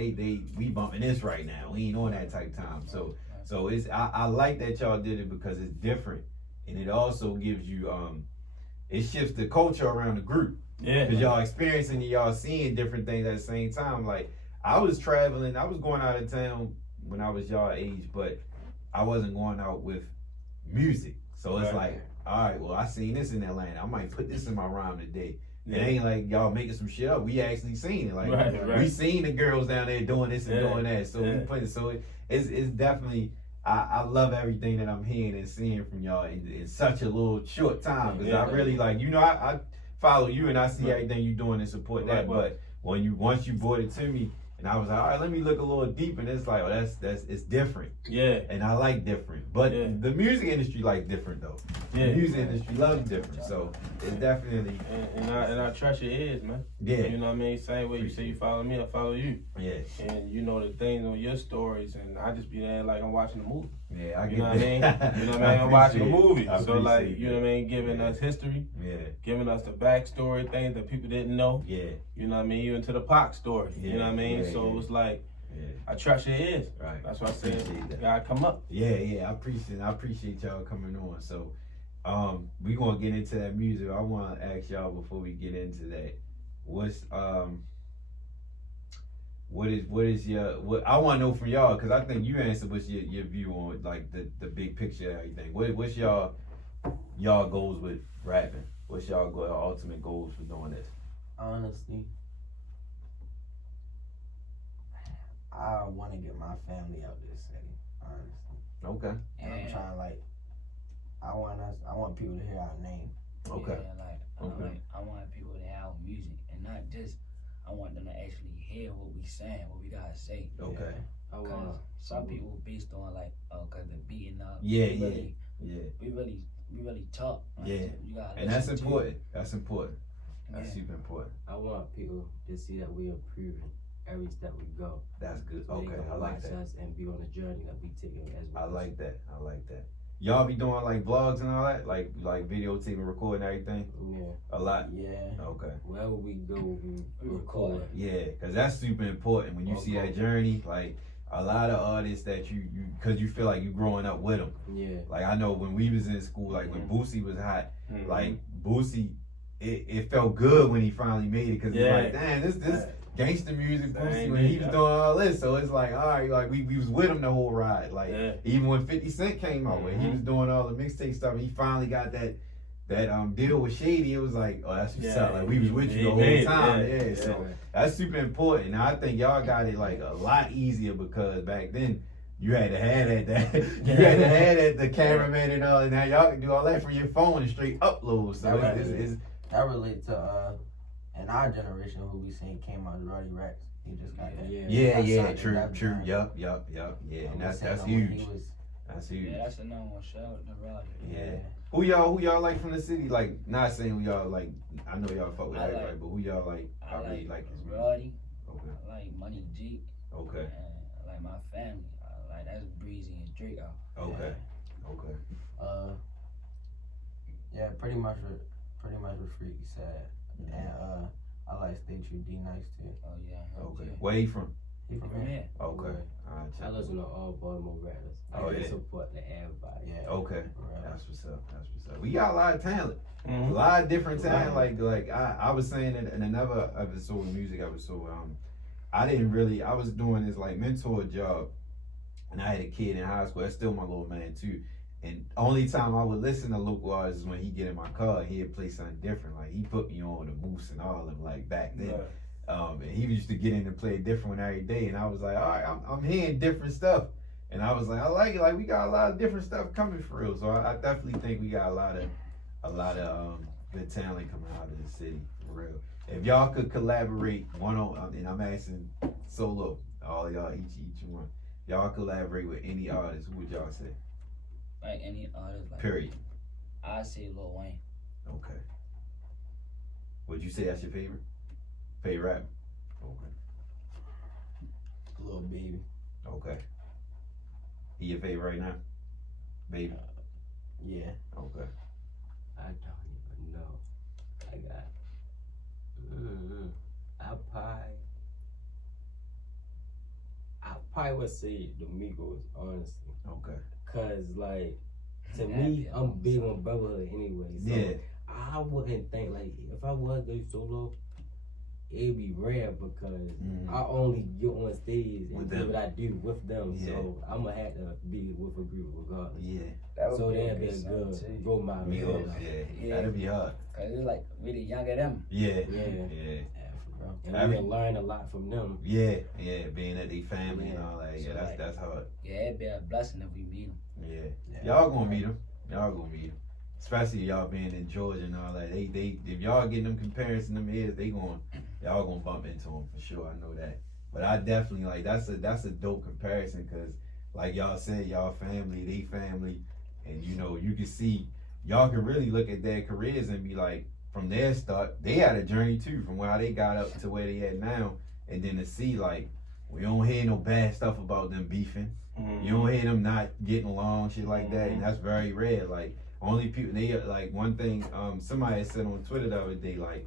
we bumping this right now. We ain't on that type time. So it's I like that y'all did it because it's different, and it also gives you it shifts the culture around the group. Yeah. Because y'all experiencing and y'all seeing different things at the same time. Like, I was traveling, I was going out of town when I was y'all age, but I wasn't going out with music. So it's Right. like, all right, well, I seen this in Atlanta. I might put this in my rhyme today. Yeah. It ain't like y'all making some shit up. We actually seen it. Like, Right. we seen the girls down there doing this and Yeah. doing that. So we put it. So it's definitely. I love everything that I'm hearing and seeing from y'all in such a little short time because I really like I follow you and I see everything you doing and support that. But once you brought it to me and I was like, all right, let me look a little deep, and it's like, oh, that's it's different. Yeah. And I like different, but Yeah. the music industry like different though. Yeah. The music industry loves different, so it's definitely And I trust your ears, man. yeah, You know what I mean? Same way you say you follow me, I follow you. yeah, And you know the things on your stories, and I just be there like I'm watching a movie. yeah. I You get know what I mean? that. You know what I mean? I'm watching a appreciate movie. it. I So like, appreciate you know what I mean? Giving us history, Yeah, giving us the backstory, things that people didn't know. yeah, You know what I mean? Even to the Pac story. You know what I mean? Yeah, So yeah. it's like, yeah. I trust your ears. Right. That's why I said, Appreciate that. gotta come up. Yeah, I appreciate y'all coming on. So, we gonna get into that music. I want to ask y'all before we get into that. What is your I want to know from y'all because I think you answered what's your view on like the big picture and everything. What's y'all goals with rapping? What's y'all ultimate goals for doing this? Honestly, my family out this city, honestly. Okay. And I'm Yeah. trying like, I want people to hear our name. Okay. Yeah, Okay. I want people to have music and not just. I want them to actually hear what we saying, what we gotta say. Okay. I Cause want some people based on like, cause the beating up. Yeah, we yeah. really, Yeah. we really talk. Like, Yeah. You gotta And that's listen to it. important. That's important. That's Yeah. super important. I want people to see that we are improving every step we go. That's good. So they Okay. can I like watch that. us and be on the journey that we taking as well. I like that. I like that. Y'all be doing like vlogs and all that, like videotaping, recording everything. Yeah. A lot. Yeah. Okay. Wherever we go, we We record. record. Yeah, cause that's super important when you see that journey. Like a lot of artists that you cause you feel like you growing up with them. Yeah. Like I know when we was in school, like when Boosie was hot, Mhm. like Boosie, it felt good when he finally made it, cause it's Yeah. like, damn, this gangster music Boosie Dang, when he was yeah. doing all this. So it's like, all right, like we was with him the whole ride. Like Yeah. even when 50 Cent came out, when he was doing all the mixtape stuff, he finally got that deal with Shady. It was like, oh, that's what's Yeah, up. Like we was with you he the made whole it, time. yeah, Yeah, yeah. so that's super important. Now I think y'all got it like a lot easier because back then you had to have that you had to have that the cameraman and all, and now y'all can do all that from your phone and straight upload. So Right. it's I relate to in our generation who we seen came out Roddy Rex. He just got that. Yeah. yeah, Outside true, the true. left Yup. Yeah, and that's When huge. he was, That's huge. Yeah, that's a number one shout out to Roddy. Yeah. Who y'all like from the city? Like, not saying who y'all like. I know y'all fuck with I like- everybody, but who y'all like? I really like his music. Roddy. Okay. I like Money G. Okay. And I like my family. I like that's Breezy and Drake out. Okay. Okay. yeah, pretty much what Freaky said. And I like Stay True D Nice too. Oh yeah. Okay. Where he from? He from From here. here. Okay. Alright, I check listen to all Baltimore rappers. I Oh, can yeah. support to everybody. Yeah. Okay. For real. That's what's up. That's what's up. We got a lot of talent. A Mhm. lot of different talent. Like I was saying in another episode of music episode, I was doing this like mentor job and I had a kid in high school. That's still my little man too. And only time I would listen to local artists is when he get in my car and he'd play something different. Like he put me on the Moose and all of them like back then. Right. And he used to get in and play a different one every day. And I was like, all right, I'm hearing different stuff. And I was like, I like it. Like we got a lot of different stuff coming for real. So I definitely think we got a lot of good talent coming out of the city for real. If y'all could collaborate and I'm asking solo, all y'all each one, y'all collaborate with any artist, who would y'all say? Like any artist. Like, Period. I say Lil Wayne. Okay. Would you say that's your favorite? Favorite rapper? Okay. Little Baby. Okay. He your favorite right now? Baby? Yeah. Okay. I don't even know. I got. I probably would say the Migos, honestly, Okay. cause like to Yeah, me, yeah, I'm big on brotherhood anyway. So Yeah. I wouldn't think like if I was go solo, it'd be rare because Mhm. I only get on stage With and them. do what I do with them. Yeah. So I'm gonna have to be with a group regardless. Yeah. That So that'd be a good role model. Migos, Yeah. yeah. That'd be hard. Cause it's like really younger them. Yeah. Yeah. Yeah. Yeah, for real. And I we mean- can learn a lot from them. Yeah. Yeah. Being that they family and Yeah. all that. So, Yeah, like- that's hard. Yeah, it'd be a blessing if we meet them. Yeah. Yeah. Y'all gonna meet them. Y'all gonna meet them. Especially y'all being in Georgia and all that. They if y'all getting them comparisons them ears, y'all gonna bump into them for sure. I know that. But I definitely like that's a dope comparison because like y'all said, y'all family, they family, and you know you can see y'all can really look at their careers and be like from their start they had a journey too from how they got up to where they at now, and then to see like we don't hear no bad stuff about them beefing. Mhm. You don't hear them not getting along, shit like that, and that's very rare. Like only people they like one thing. Somebody said on Twitter the other day, like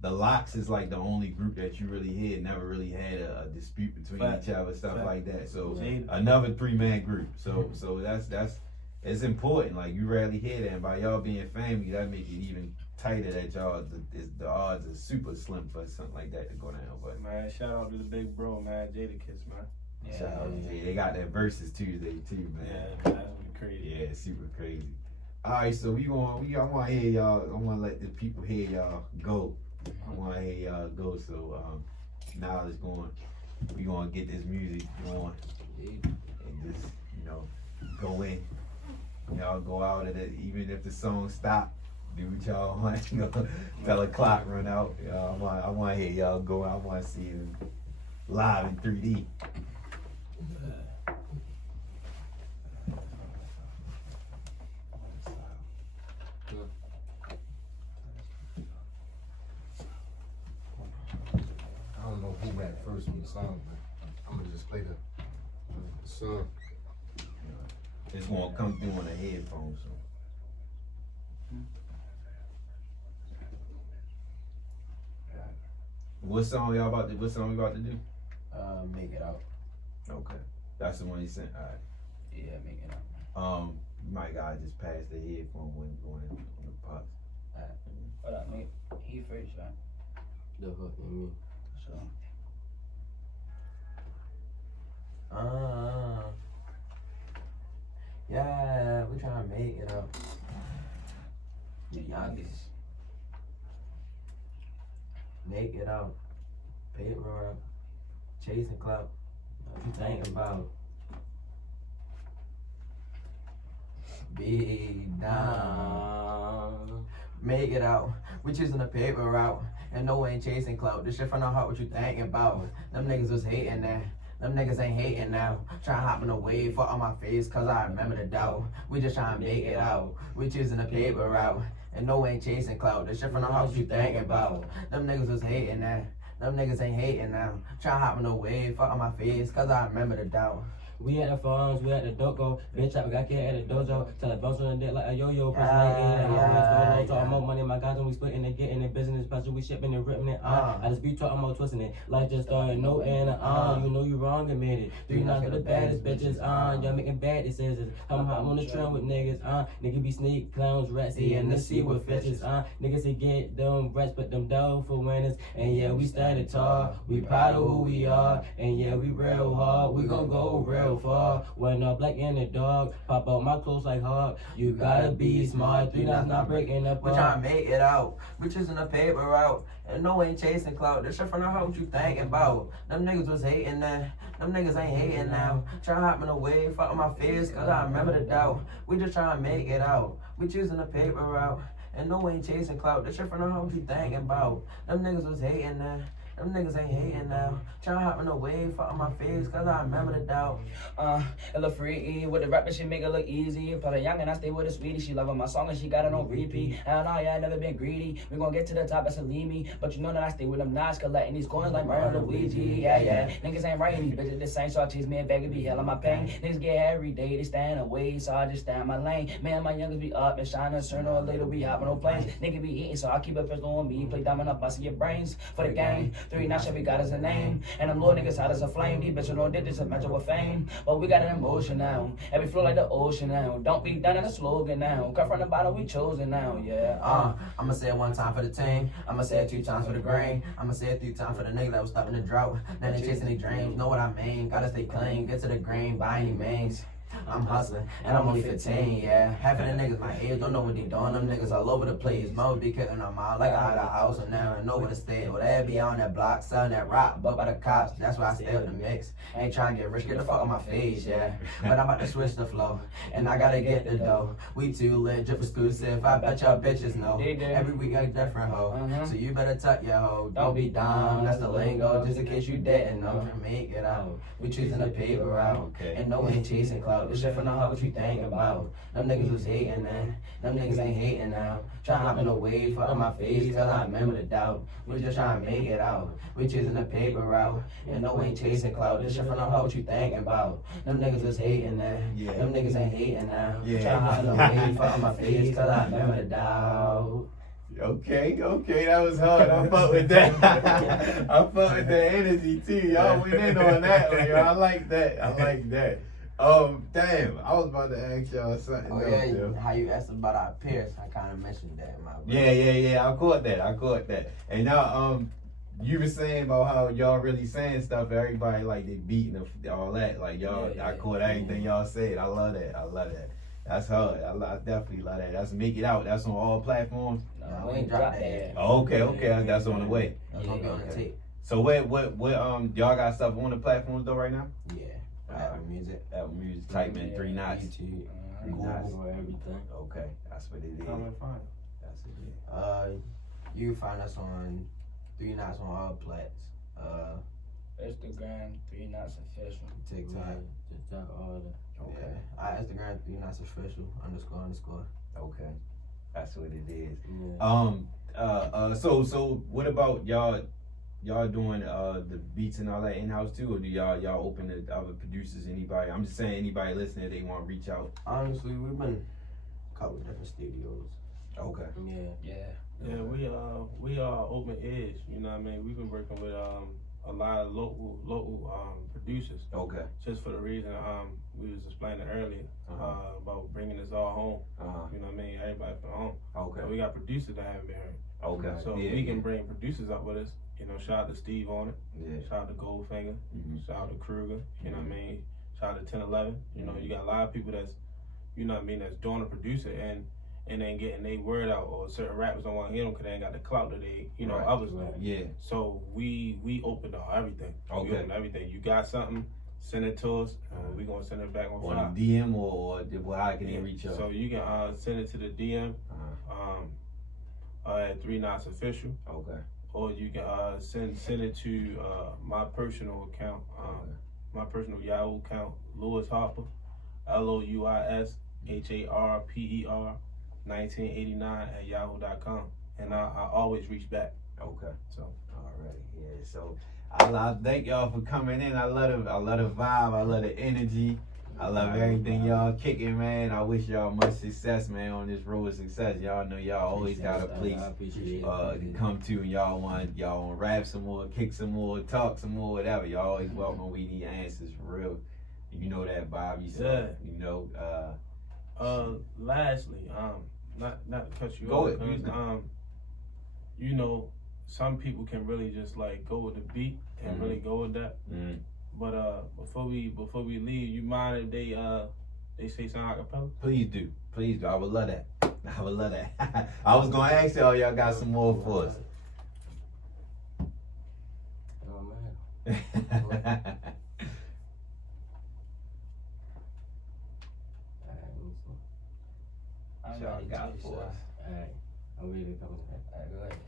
the Locks is like the only group that you really hear never really had a dispute between Fact. each other, stuff Fact. like that. So Jada. another 3-man group. So that's it's important. Like you rarely hear that, and by y'all being family, that make it even tighter. That y'all the odds are super slim for something like that to go down. But Man, shout out to the big bro, man, Jada Kiss, man. Yeah. shout out to Jay. They got that versus Tuesday too, man. Yeah, that's really crazy. Yeah, super crazy. All right, so I want to hear y'all. I want to let the people hear y'all go. I want to hear y'all go. So now let's go on. we gonna get this music going and just, go in. Y'all go out at it, even if the song stop, do what y'all want, till the clock run out. I want to hear y'all go. I want to see you live in 3D. I don't know who rapped first on the song, but I'm gonna just play the song. It's gonna come through on the headphones. So. What song we about to do? Make it out. Okay, that's the one he sent. All right. Yeah, make it up. You might gotta just pass the headphone when going on the pots. Hold up, mate. He first, right? The hook and me. So, Yeah, we trying to make it out. the youngest. Make it out. Paper route. Chasing clout. What you think about? Be down. Make it out. We choosing the paper route. And no ain't chasing clout. This shit from the heart, what you thinking about? Them niggas was hating that. Them niggas ain't hating now. Tryna hop in the wave, fuck on my face, cause I remember the doubt. We just tryna make it out. We choosing the paper route. And no ain't chasing clout. This shit from the heart, what you thinking about? Them niggas was hating that. Them niggas ain't hating now. Tryna hop in the wave, fuck on my face, cause I remember the doubt. We at the farms, we at the doco. Bitch, I got kid at the dojo. Tell it bounce on the dick like a yo-yo. Press like it. Talking more money, my guys, and we splitting it, getting it, business special. We shipping it, ripping it. I just be talking more, twisting it. Life just started, no and you know you wrong, admit it. 3 knocks for the baddest bitches. Y'all making bad decisions. I'm hot on the trend with niggas. Nigga be sneak, clowns, rats, and the sea with fishes. Niggas they get them rats, but them dough for winners. And yeah, we standing tall. We proud of who we are. And yeah, we real hard. We gon' go real far. When I'm black and the dog, pop out my clothes like hard. You gotta be smart. 3 knots not breaking up. We tryna make it out. We choosing the paper route. And no ain't chasing clout. This shit from the heart, what you thinking about? Them niggas was hating that. Them niggas ain't hating now. Tryna hop in the wave, fuck on my face, cause I remember the doubt. We just tryna make it out. We choosing the paper route. And no ain't chasing clout. This shit from the heart, what you thinking about? Them niggas was hating that. Them niggas ain't hating now. Tryna hop in the wave, fuck on my face, cause I remember the doubt. It look free with the rapper, she make it look easy. Put a young and I stay with a sweetie. She loving my song and she got it on repeat. Hell no, yeah, I never been greedy. We gon' get to the top, that's a leave me. But you know that I stay with them knives, collecting these coins like Mario Luigi. Yeah. Niggas ain't writing these bitches the same, so I chase me and beg to be hell on my pain. Niggas get every day, they stand away, so I just stay in my lane. Man, my youngers be up and shining, sooner or later we hopping on planes. Nigga be eating, so I keep a pistol on me. Play diamond up, busting your brains for the game. 3 knots, we got us a name. And them little niggas hot as a flame. These bitches don't did this a measure with fame. But we got an emotion now. Every flow like the ocean now. Don't be done in a slogan now. Cut from the bottom, we chosen now, yeah. I'ma say it 1 time for the team. I'ma say it 2 times for the grain. I'ma say it 3 times for the nigga that was stopping the drought. Now they chasing their dreams, know what I mean. Gotta stay clean, get to the grain by any means. I'm hustling, and I'm only 15, yeah. Half of the niggas my age don't know what they doing. Them niggas all over the place. Mama be kicking them out like I had a house, and now I know where to stay. Well, they be on that block, selling that rock, but by the cops. That's why I stay with the mix. Ain't trying to get rich, get the fuck on my face, yeah. But I'm about to switch the flow, and I gotta get the dough. We too lit, drip exclusive. I bet y'all bitches know. Every week a different hoe, so you better tuck your hoe. Don't be dumb, that's the lingo, just in case you didn't know. Make it out. We choosing the paper route, and no ain't chasing clout. This shit from the heart, what you think about? Them niggas was hating then. Them niggas ain't hating now. Tryna hop in the wave, fuck on my face, cause I remember the doubt. We just tryna make it out. We choosing the paper route, and no ain't chasing clout. This shit from the heart, what you thinking about? Them niggas was hating then. Yeah. Them niggas ain't hating now. Yeah. Tryna hop in the wave, fuck on my face, cause I remember the doubt. Okay, that was hard. I fuck with that. I fuck with that energy too. Y'all went in on that one, yo. I like that. Damn, I was about to ask y'all something Oh else, yeah, yo. how you asked about our peers, I kinda mentioned that in my book. Yeah, I caught that. And now, you were saying about how y'all really saying stuff, everybody like they beating all that. Like y'all, Yeah. I caught everything y'all said. I love that. That's hard. I definitely love that. That's Make It Out. That's on all platforms. No, we ain't dropped that yet. Oh, okay. That's on the way. That's gonna be on the tape. So what y'all got stuff on the platforms though right now? Yeah. Apple Music. Apple Music, type in 3 knots. YouTube. Knots or everything. Okay, that's what it is. Come and find. That's what it is. You can find us on 3 Knots on all plats. Instagram, 3 Knots Official. TikTok. TikTok, all that. Okay. Yeah. Our Instagram 3 Knots Official __. Okay. That's what it is. Yeah. So what about y'all doing the beats and all that in-house too, or do y'all open to other producers, anybody? I'm just saying anybody listening, they want to reach out. Honestly, we've been a couple different studios. Okay. Yeah. Yeah. Yeah, we are open edge. You know what I mean? We've been working with a lot of local producers. Okay. Just for the reason we was explaining earlier about bringing us all home. You know what I mean? Everybody from home. Okay. So we got producers that haven't been heard. Okay. So yeah, we can bring producers up with us. You know, shout out to Steve on it. Yeah. Shout out to Goldfinger. Mhm. Shout out to Kruger. You know what I mean? Shout out to 1011. You know, you got a lot of people that's, you know what I mean, that's doing a producer and ain't getting their word out, or certain rappers don't want to hear them because they ain't got the clout that they, you know, Right. others do. Yeah. So we open to everything. We Okay. open to everything. You got something, send it to us, and we gonna send it back on file. On the DM or how can they reach out? So you can send it to the DM at 3 Knots Official, Okay. or you can send it to my personal account, my personal Yahoo account, Louis Harper, LOUISHARPER 1989 at yahoo.com, and I always reach back. Okay. So Alright, yeah. So I thank y'all for coming in. I love the vibe. I love the energy. I love everything y'all kicking, man. I wish y'all much success, man, on this road of success. Y'all know y'all always got a place I appreciate to come to, and y'all want rap some more, kick some more, talk some more, whatever. Y'all always welcome. We need answers for real. You know that, Bobby. So Yeah. you know. Lastly, not to cut you Go off, ahead. 'cause, you know, some people can really just like go with the beat and really go with that. Mm. But before we leave, you mind if they say something a cappella? Please do. I would love that. I would love that. I was gonna ask y'all got some more for us. Oh man. I'm Y'all ready got to for us. Alright. I'm ready to come. Alright, go ahead.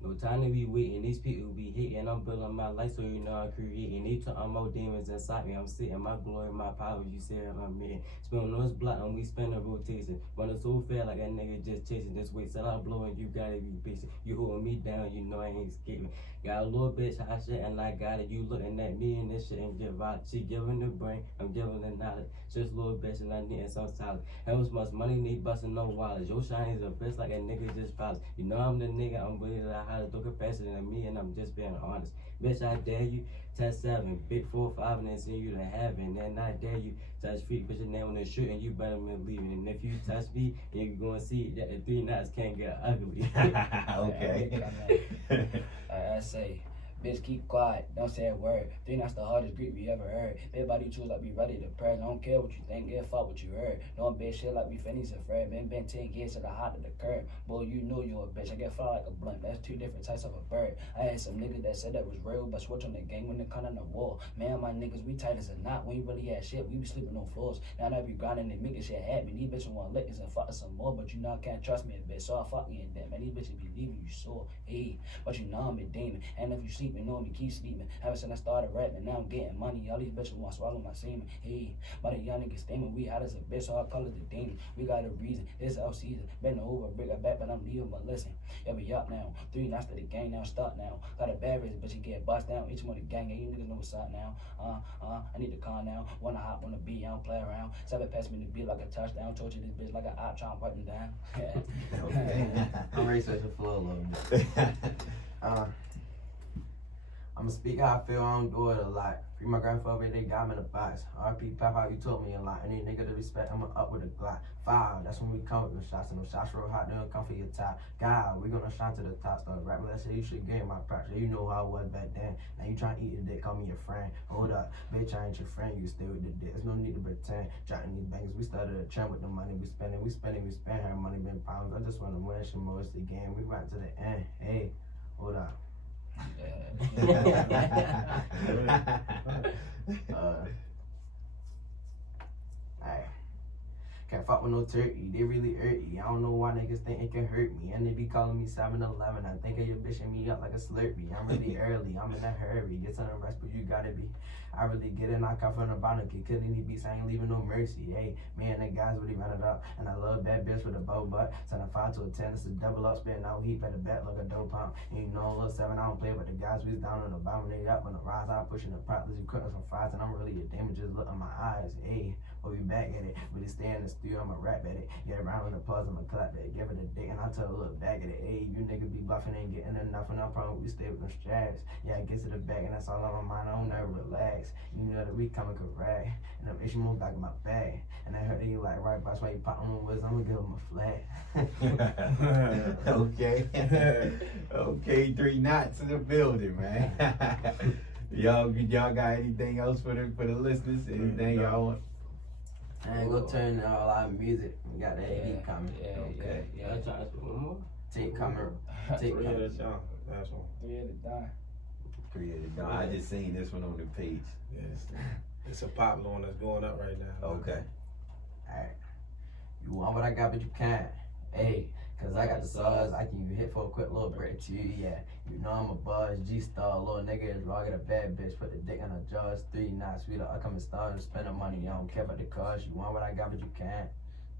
No time to be waiting, these people be hating. I'm building my life so you know I'm creating. They talking more demons inside me. I'm sitting my glory, my power. You say I'm meeting. Spin on this block and we spin a rotation. Running so fast like a nigga just chasing this way. Said I'm blowing, you gotta be patient. You holding me down, you know I ain't escaping. Got a little bitch hot shit and I got it. You looking at me and this shit ain't give out. She giving the brain, I'm giving the knowledge. Just little bitch and I need some solid. Hell's much money, need busting no wallets. Your shine is a bitch like a nigga just follows. You know I'm the nigga, I'm really the hottest. Don't faster than me and I'm just being honest. Bitch, I dare you. Test 7, big 4-5, and then send you to heaven. And I dare you. Touch feet, put your name on the shirt, and you better believe it. And if you touch me, then you gonna see that the 3 knots can't get ugly. Okay. I say, bitch, keep quiet, don't say a word. 3 knots the hardest Greek we ever heard. Everybody choose like we ready to pray. Don't care what you think, give fuck what you heard. Don't bitch shit like we finished afraid. Been 10 years to the hot of the curb. Boy, you know you a bitch. I get fly like a blunt. That's 2 different types of a bird. I had some niggas that said that was real, but switch on the game when it come on the wall. Man, my niggas, we tight as a knot. We ain't really had shit. We be sleeping on floors. Now that we grinding and making shit happen. These bitches want lickers and fuck some more, but you know I can't trust me a bitch. So I fuck me in that. Man, these bitches be leaving you sore. Hey, but you know I'm a demon. And if you sleeping on me, keep sleeping. Ever since I started rapping, now I'm getting money. All these bitches want to swallow my semen. Hey, but the young niggas steaming. We hot as a bitch, so I call it the demon. We got a reason. It's our season. Been over, bring it back, but I'm leaving. But listen, yeah, we up now. 3 knots to the gang now. Start now. Got a bad race, but you get bust down. Each one the gang, and you niggas know what's up now. I need to calm now. Wanna hop on the beat, I don't play around. 7 pass me the beat like a touchdown. Torture this bitch like an op, trying to wipe me down. Okay. I'm researching flow a little bit. I'ma speak how I feel, I don't do it a lot. Free my grandfather, they got me in a box. RP Pap, how you told me a lot. Any nigga to respect, I'ma up with a Glock. 5, that's when we come with them shots. And them shots real hot, they don't come for your top. God, we gonna shine to the top. Start rapping, let's say you should get my practice. You know how I was back then. Now you trying to eat the dick, call me your friend. Hold up, bitch, I ain't your friend, you stay with the dick. There's no need to pretend. Jotting these bangers, we started a trend with the money we spending. We spend her money, been problems. I just wanna win, she more, it's the game. We right to the end, hey. Hold on. Alright. Can't fuck with no turkey, they really hurt you. I don't know why niggas think it can hurt me. And they be calling me 7-Eleven. I think of your bitch and me up like a Slurpee. I'm really early, I'm in a hurry. Get to the rest, but you gotta be. I really get it, I come from the bottom. Kid couldn't any beats, I ain't leaving no mercy. Hey, me and the guys really run it up. And I love bad bitch with a bow butt. Turn a 5 to a 10, it's a double up. Spitting out heat at the back like a dope pump. And you know, little 7, I don't play with the guys. We down on the bottom, they up on the rise. I'm pushing the prop, you cooking some fries. And I'm really a demon, just look in my eyes. Hey, we'll be back at it. Really stay in the studio, I'ma rap at it. Get around in the pause, I'ma clap at it. Give it a dick, and I tell a look back at it. Hey, you niggas be bluffing, ain't getting enough. And I'm probably we stay with them straps. Yeah, I get to the back, and that's all on my mind. I don't never relax. You know that we coming correct. And I'm itching more back in my bag. And I heard that you like, right, boss, why you pop on my whiz? I'ma give him a flat. Okay. Okay, 3 knots in the building, man. y'all got anything else for the listeners? Anything y'all want? I ain't gonna turn all our music. We got that heat coming. Okay. Yeah, I try to put one more. Take coming. Take Yeah, coming. that's y'all. That's one. 3 at a time. Created. No, I just seen this one on the page. Yes. It's a popular one that's going up right now. Okay. Alright. You want what I got, but you can't. Hey, cause I got the sauce. I can hit for a quick little break to you, yeah. You know I'm a buzz, G-star, little nigga is raw, get a bad bitch, put the dick in her jaws, 3 knots, sweet, I come and start and spend the money, I don't care about the cost. You want what I got, but you can't.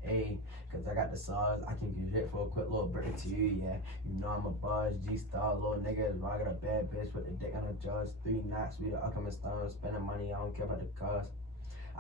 Hey, cause I got the sauce, I can get hit for a quick little break to you, yeah. You know I'm a buzz, G-star, little nigga is raw, get a bad bitch, put the dick in her jaws, 3 knots, sweet, I come and start and spend the money, I don't care about the cost.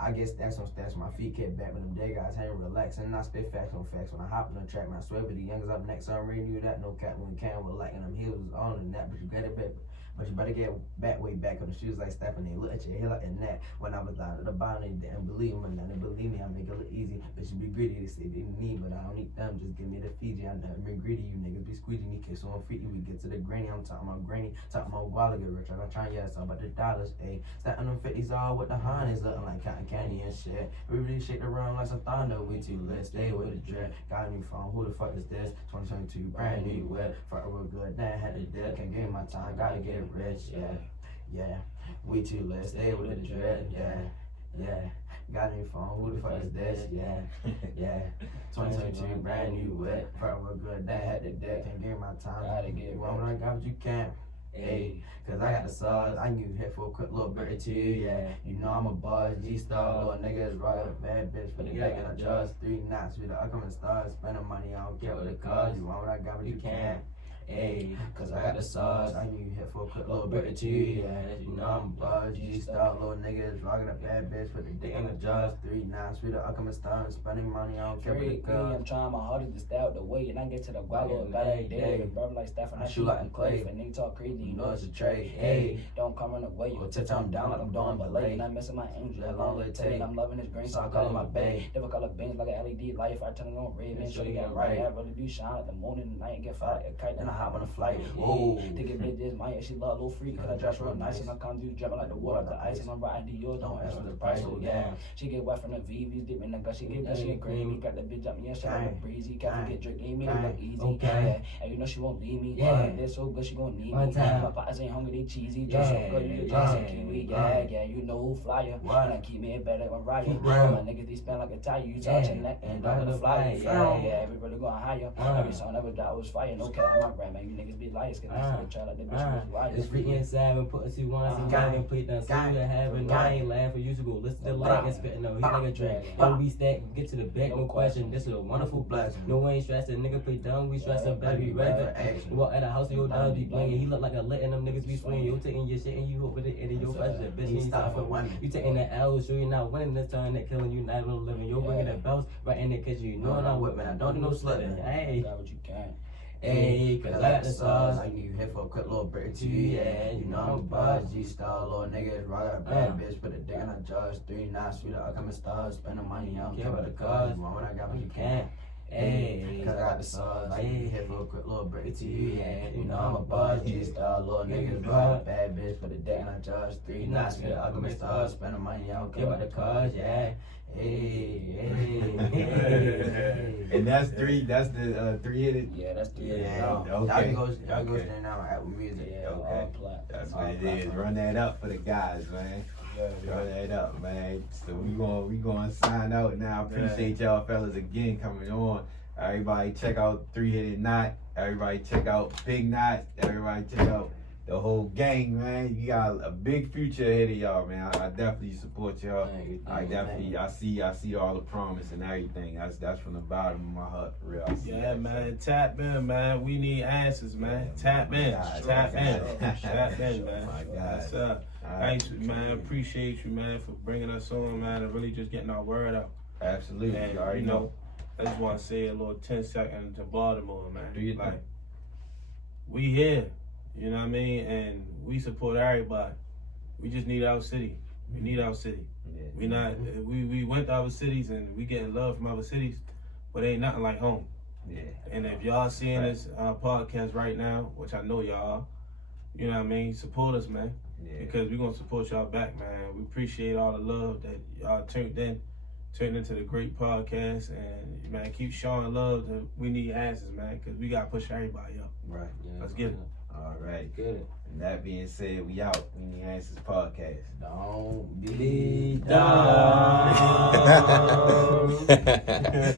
I get stacks on stacks, my feet kick back when them dead guys ain't relaxing. And I spit facts on facts when I hop on the track. When I swear, but the youngers up next, so I already knew that. No cap when we can with like, and them heels was on the net, but you got it back. But you better get back way back on the shoes like Steph, and they look at your hair like a net. When I was down at the bottom, they didn't believe me, and they believe me, I make it look easy. But you be greedy, they say they need, but I don't need them. Just give me the Fiji, I never been greedy. You niggas be squeegee me, case so I'm freaky. We get to the granny, I'm talking about granny, talking about Walla get rich. I'm trying, yeah, it's all about the dollars, ayy. Starting them 50s all with the Hondas, looking like cotton candy and shit. We really shake around like some thunder. We too lit, stay with the dread. Got a new phone, who the fuck is this? 2022, brand new whip. Fuck real good, then had to dip. Can't give my time, gotta get rich, yeah. Yeah, we too lit, stay with the dread, yeah. Got a new phone, who the fuck is this? Yeah. 2022, brand new whip. Fuck real good, then had to dip. Can't give my time. Gotta get You want what I got, but you can't. Hey, cause I got the sauce, I can hit for a quick little bit or two, yeah. You know I'm a boss, G-star, little nigga is right, a bad bitch, put the dick in her jaws, 3 knots, we the upcoming stars, spending money, I don't care what it costs. You want what I got, but you can't. Hey, cause I got the sauce, I can hit for a quick little bit or two, yeah. You know I'm a boss, G-star, little nigga is rocking a bad bitch, put the dick in her jaws, 3 knots, we the upcoming stars, spending money, I don't care what it costs. I'm trying my hardest to stay out the way, and I get to the gualo about every day. Brother like Stephen, I shoot like Clay. If a nigga talk crazy, You know it's a trade, hey. Don't come in the way. Or tip I'm down like I'm doing ballet. And I'm missing my angel. That long leg tape. And I'm loving his green, So I call it my bae. Different color beams like an LED life. I turn it on red, man. Sure you get right. I really do shine at the morning and night and get fired. A kite, Then I hop on a flight. Oh, to get bitches, my she love a little free. Cause I dress real nice and I come through jumping like the water, the ice. And I'm riding the yours, don't ask for the price. Oh, yeah. She get wet from the VVs, dip in the gut. She get good, she get creamy. Got the bitch up, yeah, she like a breezy. Can't forget drink, me, it look easy. Okay. And you know she won't leave me. Yeah. They're so good, she gon' need One me. time. My pockets ain't hungry, they cheesy. Just so good, you just a kiwi. Yeah, you know who flyer. What? And I keep me better than Ryan. Keep My real. niggas, they spend like a tire. You Yeah. touch your neck and And down the the flyer. flyer. Yeah, everybody going higher. Every song ever drop was fire. No cap, my brand, man. You niggas be liars. Cause they try like the bitch was liars. It's free inside and put us once and Gang. gang and play down. So Gang. you have it. I ain't laughing. You should go listen to like and spitting no. He like a drag. Don't be stacked. Get to the back. No question. This is a wonderful blessing. No one ain't stressed. Nigga play dumb. We stressed up. Better be ready for action. Walk at the house. Your dog be blinging. He look like a lit and them niggas be swinging. You taking your shit and you hope it in your fresh. That bitch You ain't stop stop for for one. You taking that L. Sure you're not winning this time. That killing you. Not even living. You're bringing that bounce right in the kitchen. You know what I'm with, man. I don't do no slipping. Hey. Got what you can. Hey, cause I got the sauce. I can hit for a quick little break too, yeah. You know I'm a boss, G-star, little nigga is rock, got a bad bitch, put a dick in her jaws, 3 knots, we the upcoming stars, spend the money, I don't care about the cars. You want what I got, but you can't. Hey, cause I got the sauce. I ain't here for a quick little break to you, yeah. You know I'm a boss, G-star, little niggas brought a bad bitch for the day and I charge 3 knots for the ugly stars. Spending money, I don't care about the cars, yeah. Hey. And that's the 3-hit. Yeah, that's the Yeah, Okay. y'all can go Okay. there now on Apple Music. Yeah, Okay. all plat. That's all what it is. platforms. Run that up for the guys, man. Run that up, man. So we gonna sign out now. Appreciate y'all fellas again coming on. Everybody check out 3-Hit Knot. Everybody check out Big Knot. Everybody check out the whole gang, man. You got a big future ahead of y'all, man. I definitely support y'all. I see all the promise and everything. That's from the bottom of my heart, for real. I see Yeah, that. man. Tap in, man. We need answers, man. Tap in. Tap in. Tap in, man. My God. Yes, sir. Thanks, man. Appreciate you, man, for bringing us on, man, and really just getting our word out. Absolutely. And, You already you know. know, I just want to say a little 10 seconds to Baltimore, man. Do your thing. Like, we here, you know what I mean? And we support everybody. We just need our city. We need our city. Yeah. We went to other cities and we getting love from other cities, but ain't nothing like home. Yeah. And if y'all seeing this podcast right now, which I know y'all are, you know what I mean, support us, man. Yeah. Because we're gonna support y'all back, man. We appreciate all the love that y'all turned into the great podcast, and man, keep showing love. We need answers, man, because we gotta push everybody up. Right. Yeah, Let's get it. All right. Get it. And that being said, we out. We Need Answers podcast. Don't be dumb.